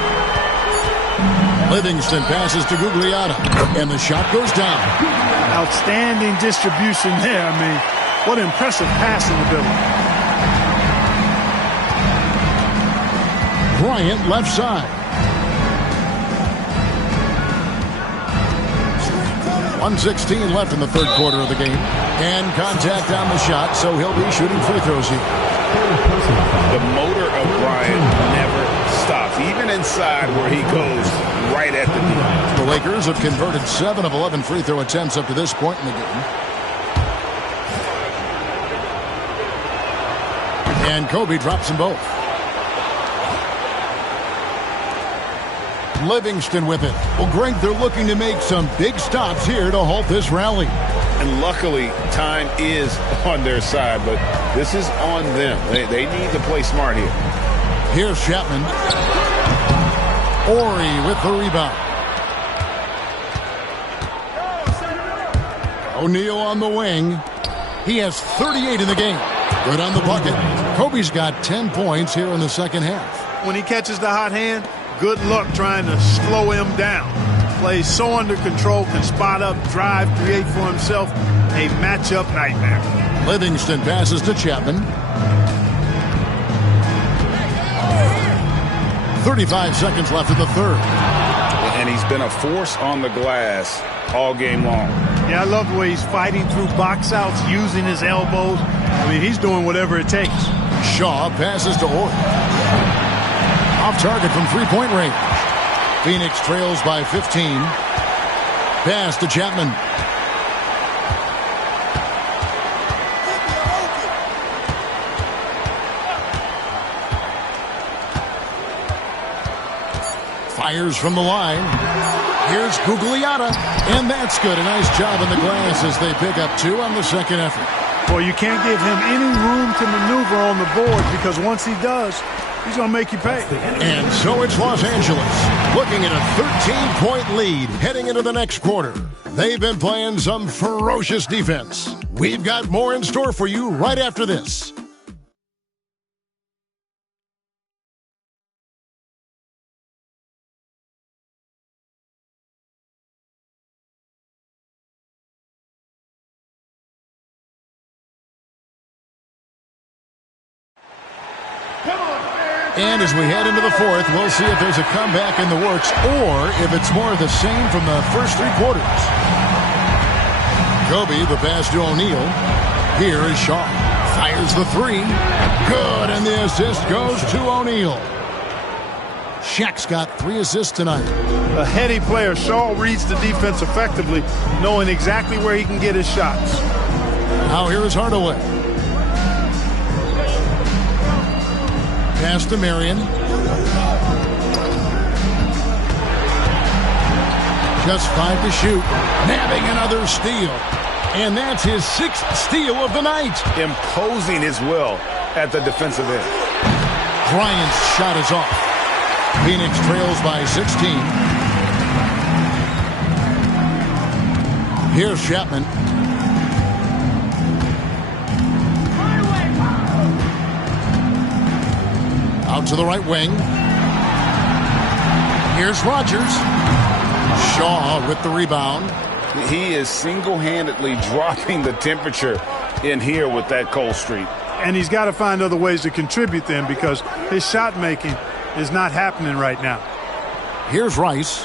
Livingston passes to Gugliotta. And the shot goes down. Outstanding distribution there. I mean, what impressive passing ability. Bryant left side. 1:16 left in the third quarter of the game. And contact on the shot, so he'll be shooting free throws here. The motor of Bryant never stops, even inside where he goes right at the D. The Lakers have converted 7 of 11 free throw attempts up to this point in the game. And Kobe drops them both. Livingston with it. Well, Greg, they're looking to make some big stops here to halt this rally. And luckily, time is on their side, but this is on them. They need to play smart here. Here's Chapman. Horry with the rebound. O'Neal on the wing. He has 38 in the game. Good on the bucket. Kobe's got 10 points here in the second half. When he catches the hot hand, good luck trying to slow him down. Plays so under control, can spot up, drive, create for himself. A matchup nightmare. Livingston passes to Chapman. 35 seconds left in the third. And he's been a force on the glass all game long. Yeah, I love the way he's fighting through box outs, using his elbows. I mean, he's doing whatever it takes. Shaw passes to Horry. Off target from three-point range. Phoenix trails by 15. Pass to Chapman. Fires from the line. Here's Gugliotta, and that's good. A nice job in the glass as they pick up 2 on the second effort. Well, you can't give him any room to maneuver on the board because once he does, he's going to make you pay. And so it's Los Angeles looking at a 13-point lead heading into the next quarter. They've been playing some ferocious defense. We've got more in store for you right after this. And as we head into the fourth, we'll see if there's a comeback in the works or if it's more of the same from the first 3 quarters. Kobe, the pass to O'Neal. Here is Shaw. Fires the 3. Good, and the assist goes to O'Neal. Shaq's got 3 assists tonight. A heady player, Shaw reads the defense effectively, knowing exactly where he can get his shots. Now here is Hardaway. Pass to Marion. Just 5 to shoot. Nabbing another steal. And that's his 6th steal of the night. Imposing his will at the defensive end. Bryant's shot is off. Phoenix trails by 16. Here's Chapman. Out to the right wing. Here's Rogers. Shaw with the rebound. He is single-handedly dropping the temperature in here with that cold streak. And he's got to find other ways to contribute then because his shot making is not happening right now. Here's Rice.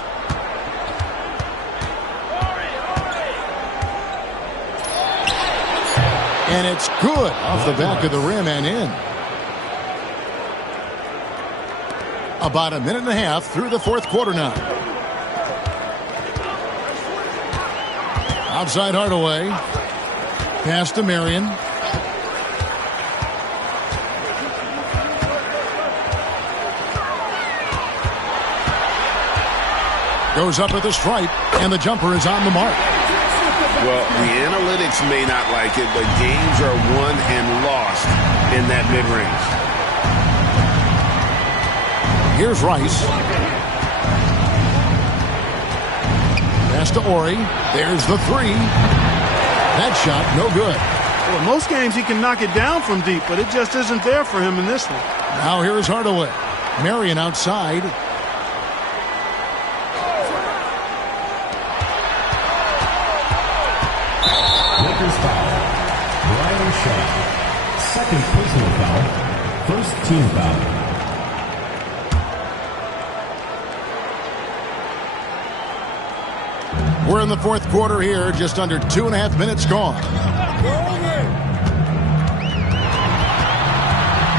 And it's good off the back of the rim and in. About a minute and a half through the fourth quarter now. Outside Hardaway. Pass to Marion. Goes up at the stripe, and the jumper is on the mark. Well, the analytics may not like it, but games are won and lost in that mid-range. Here's Rice. Pass to Ori. There's the 3. That shot, no good. Well, most games he can knock it down from deep, but it just isn't there for him in this one. Now here's Hardaway. Marion outside. Lakers foul. Brian Shaw. Second personal foul. First team foul. We're in the fourth quarter here, just under 2.5 minutes gone.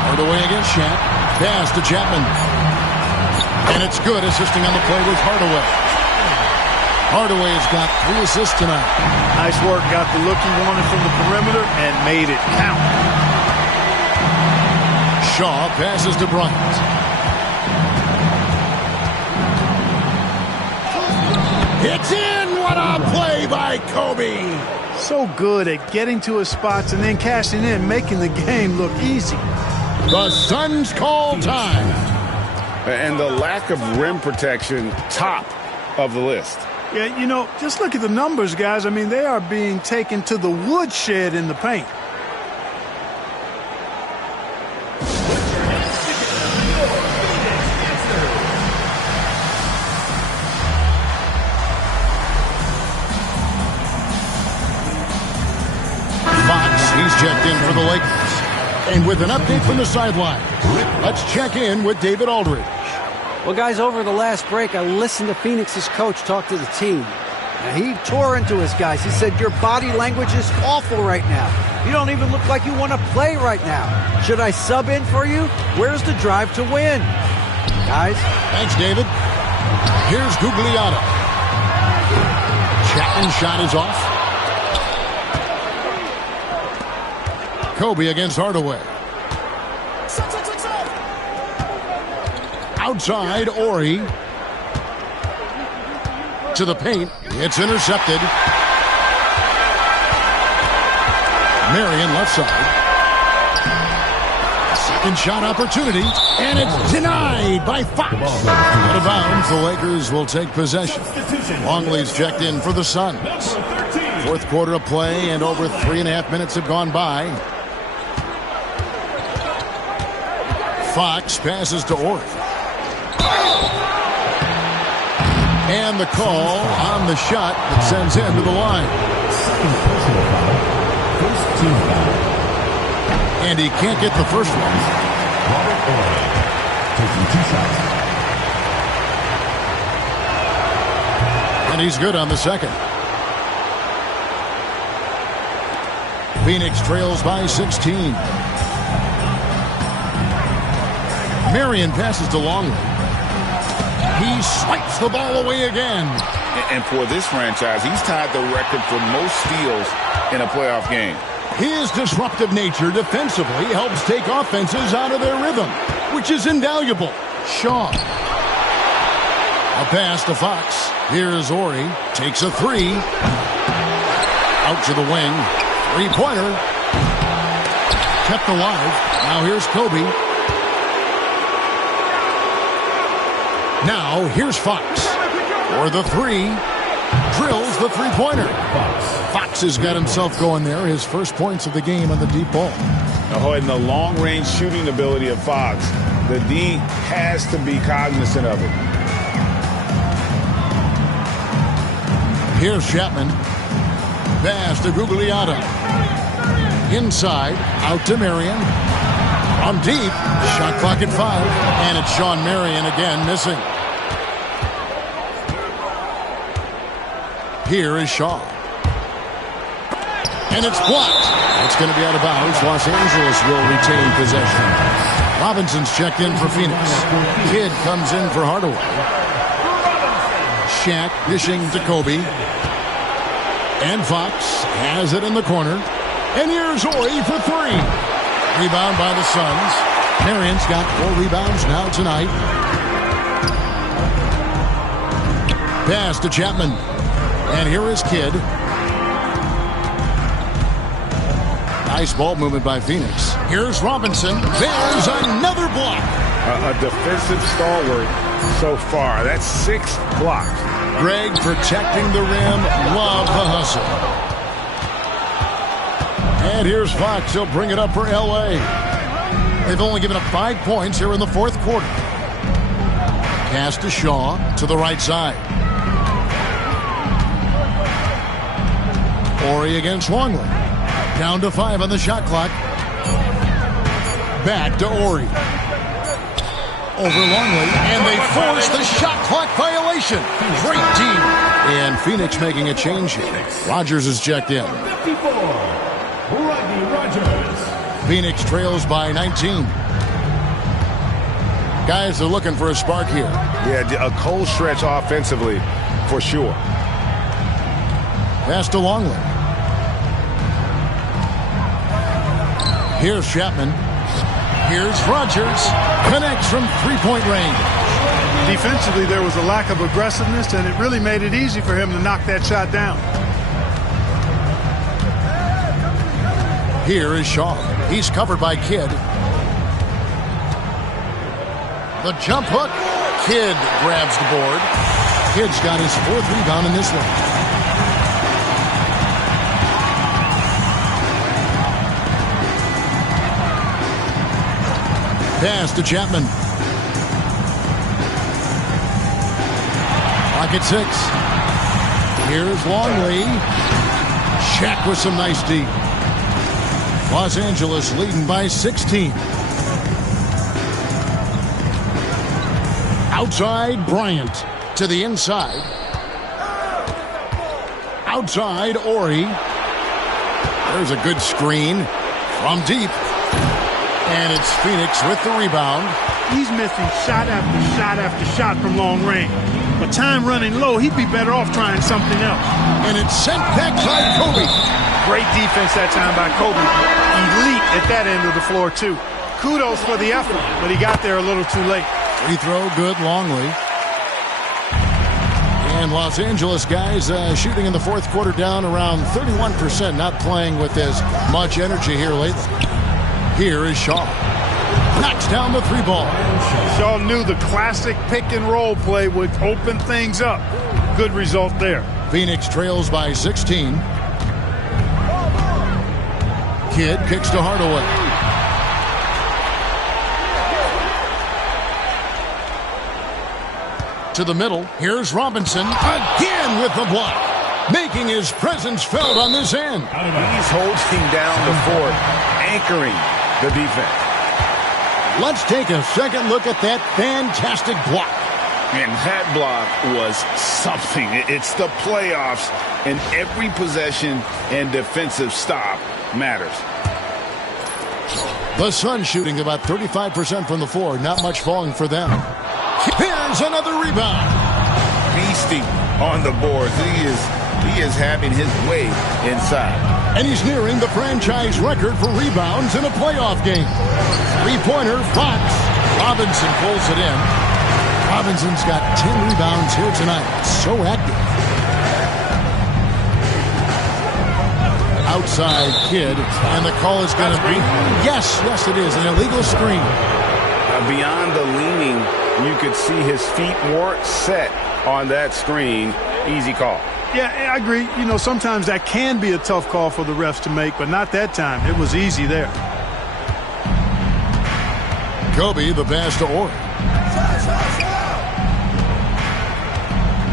Hardaway against Shaq. Pass to Chapman. And it's good. Assisting on the play was Hardaway. Hardaway has got 3 assists tonight. Nice work. Got the look he wanted from the perimeter and made it count. Shaw passes to Bryant. It's in! What a play by Kobe! So good at getting to his spots and then cashing in, making the game look easy. The Suns call time. And the lack of rim protection, top of the list. Yeah, you know, just look at the numbers, guys. I mean, they are being taken to the woodshed in the paint. He's checked in for the Lakers. And with an update from the sideline, let's check in with David Aldridge. Well, guys, over the last break, I listened to Phoenix's coach talk to the team. Now, he tore into his guys. He said, your body language is awful right now. You don't even look like you want to play right now. Should I sub in for you? Where's the drive to win? Guys? Thanks, David. Here's Gugliotta. Chapman's shot is off. Kobe against Hardaway. Outside, Ori. to the paint. It's intercepted. Marion left side. Second shot opportunity, and it's denied by Fox. Out of bounds, the Lakers will take possession. Longley's checked in for the Suns. Fourth quarter of play, and over 3.5 minutes have gone by. Fox passes to Orth. And the call on the shot that sends him to the line. Second personal foul. First team foul. And he can't get the first one. Robert Horry taking 2 shots. And he's good on the second. Phoenix trails by 16. Marion passes to Longley. He swipes the ball away again. And for this franchise, he's tied the record for most steals in a playoff game. His disruptive nature defensively helps take offenses out of their rhythm, which is invaluable. Shaw. A pass to Fox. Here's Horry. Takes a three. Out to the wing. Three-pointer. Kept alive. Now here's Kobe. Now here's Fox. For the three. Drills the three-pointer. Fox has got himself going there. His first points of the game on the deep ball. Oh, and the long-range shooting ability of Fox. The D has to be cognizant of it. Here's Chapman. Pass to Gugliotta. Inside. Out to Marion. From deep. Shot clock at 5. And it's Shawn Marion again missing. Here is Shaw. And it's blocked. It's going to be out of bounds. Los Angeles will retain possession. Robinson's checked in for Phoenix. Kidd comes in for Hardaway. Shaq dishing to Kobe. And Fox has it in the corner. And here's Horry for three. Rebound by the Suns. Marion's got 4 rebounds now tonight. Pass to Chapman. And here is Kidd. Nice ball movement by Phoenix. Here's Robinson. There's another block. A defensive stalwart so far. That's 6 blocks. Greg protecting the rim. Love the hustle. And here's Fox. He'll bring it up for L.A. They've only given up 5 points here in the fourth quarter. Pass to Shaw to the right side. Horry against Longley. Down to 5 on the shot clock. Back to Horry. Over Longley. And they force the shot clock violation. Great team. And Phoenix making a change here. Rogers is checked in. 54. Rodney Rogers. Phoenix trails by 19. Guys are looking for a spark here. Yeah, a cold stretch offensively for sure. Pass to Longley. Here's Chapman. Here's Rogers. Connects from three-point range. Defensively, there was a lack of aggressiveness, and it really made it easy for him to knock that shot down. Here is Shaw. He's covered by Kidd. The jump hook. Kidd grabs the board. Kidd's got his 4th rebound in this one. Pass to Chapman. Clock at 6. Here's Longley. Shaq with some nice D. Los Angeles leading by 16. Outside Bryant to the inside. Outside Horry. There's a good screen from deep. And it's Phoenix with the rebound. He's missing shot after shot after shot from long range. But time running low, he'd be better off trying something else. And it's sent back by Kobe. Great defense that time by Kobe. Elite at that end of the floor, too. Kudos for the effort, but he got there a little too late. Free throw, good, Longley. And Los Angeles guys shooting in the fourth quarter down around 31%, not playing with as much energy here lately. Here is Shaw. Knocks down the three ball. Shaw knew the classic pick and roll play would open things up. Good result there. Phoenix trails by 16. Kidd kicks to Hardaway. To the middle. Here's Robinson again with the block, making his presence felt on this end. He's holding down the fort, anchoring the defense. Let's take a second look at that fantastic block. And that block was something. It's the playoffs, and every possession and defensive stop matters. The Suns shooting about 35% from the floor. Not much falling for them. Here's another rebound. Feasting on the boards. He is having his way inside. And he's nearing the franchise record for rebounds in a playoff game. Three-pointer, Fox. Robinson pulls it in. Robinson's got 10 rebounds here tonight. So active. Outside Kidd. And the call is going to be... Yes, it is. An illegal screen. Beyond the leaning, you could see his feet weren't set on that screen. Easy call. Yeah, I agree. You know, sometimes that can be a tough call for the refs to make, but not that time. It was easy there. Kobe, the pass to Ori.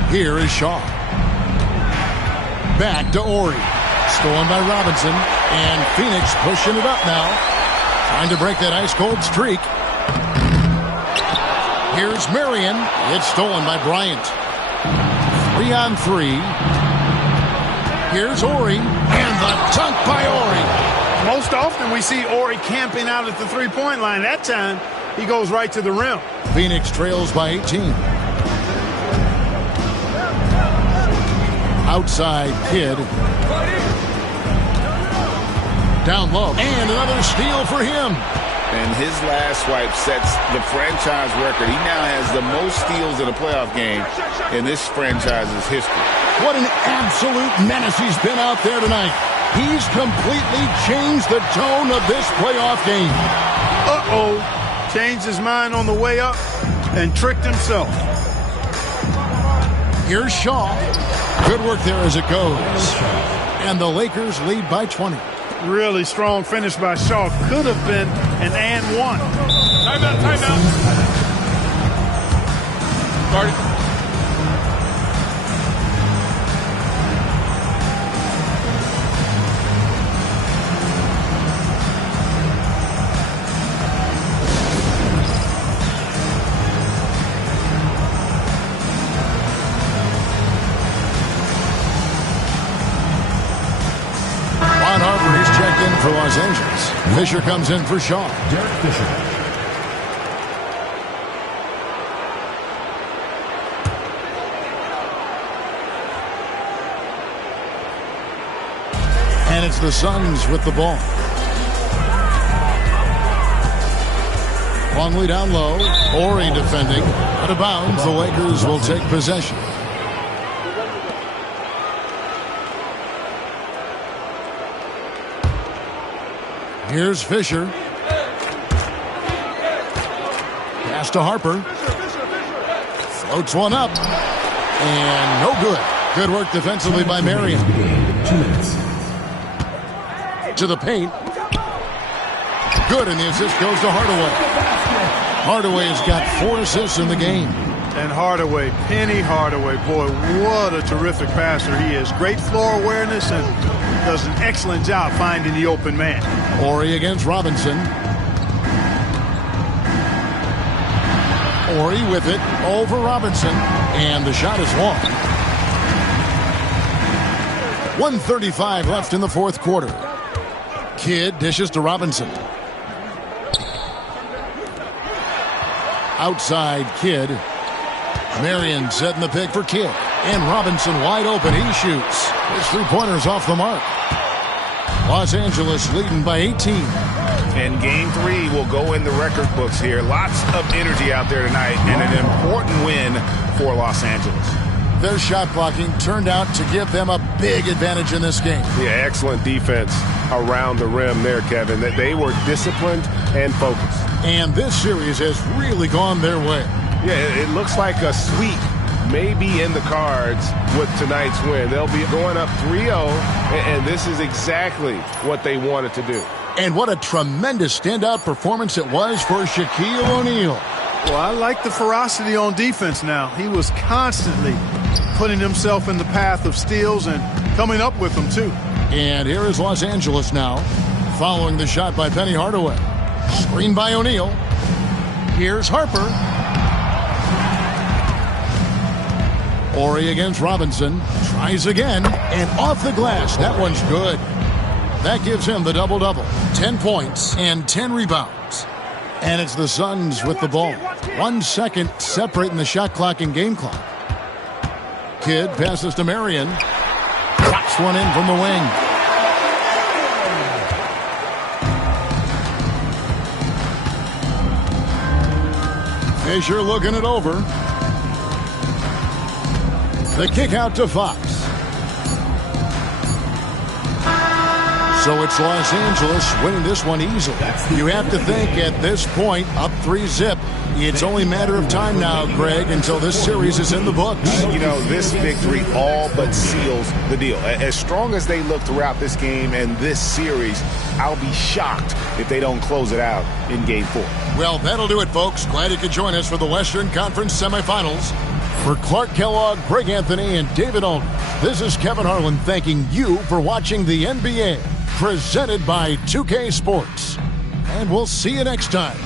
Here is Shaw. Back to Ori. Stolen by Robinson. And Phoenix pushing it up now. Trying to break that ice-cold streak. Here's Marion. It's stolen by Bryant. 3-on-3. Here's Ori. And the dunk by Ori. Most often we see Ori camping out at the three-point line. That time, he goes right to the rim. Phoenix trails by 18. Outside Kidd. Down low. And another steal for him. And his last swipe sets the franchise record. He now has the most steals in a playoff game in this franchise's history. What an absolute menace he's been out there tonight. He's completely changed the tone of this playoff game. Uh-oh. Changed his mind on the way up and tricked himself. Here's Shaw. Good work there as it goes. And the Lakers lead by 20. Really strong finish by Shaw. Could have been an and one. Timeout. Started. For Los Angeles. Fisher comes in for Shaw. Derek Fisher. And it's the Suns with the ball. Longley down low. Ori defending. Out of bounds. The Lakers will take possession. Here's Fisher. Pass to Harper. Floats one up. And no good. Good work defensively by Marion. 2 minutes. To the paint. Good, and the assist goes to Hardaway. Hardaway has got 4 assists in the game. And Hardaway, Penny Hardaway, boy, what a terrific passer he is. Great floor awareness and does an excellent job finding the open man. Ori against Robinson. Ori with it over Robinson. And the shot is long. 1:35 left in the fourth quarter. Kidd dishes to Robinson. Outside Kidd. Marion setting the pick for Kidd. And Robinson wide open. He shoots. His three-pointer's off the mark. Los Angeles leading by 18. And game 3 will go in the record books here. Lots of energy out there tonight and an important win for Los Angeles. Their shot blocking turned out to give them a big advantage in this game. Yeah, excellent defense around the rim there, Kevin. That they were disciplined and focused. And this series has really gone their way. Yeah, it looks like a sweep may be in the cards with tonight's win. They'll be going up 3-0, and this is exactly what they wanted to do. And what a tremendous standout performance it was for Shaquille O'Neal. Well, I like the ferocity on defense now. He was constantly putting himself in the path of steals and coming up with them, too. And here is Los Angeles now, following the shot by Penny Hardaway. Screen by O'Neal. Here's Harper. Horry against Robinson. Tries again. And off the glass. That one's good. That gives him the double-double. 10 points and 10 rebounds. And it's the Suns with the ball. 1 second separating the shot clock and game clock. Kidd passes to Marion. Drops one in from the wing. Fisher looking it over. The kick out to Fox. So it's Los Angeles winning this one easily. You have to think at this point, up 3-0. It's only a matter of time now, Greg, until this series is in the books. You know, this victory all but seals the deal. As strong as they look throughout this game and this series, I'll be shocked if they don't close it out in Game 4. Well, that'll do it, folks. Glad you could join us for the Western Conference semifinals. For Clark Kellogg, Greg Anthony, and David Aldridge, this is Kevin Harlan thanking you for watching the NBA, presented by 2K Sports. And we'll see you next time.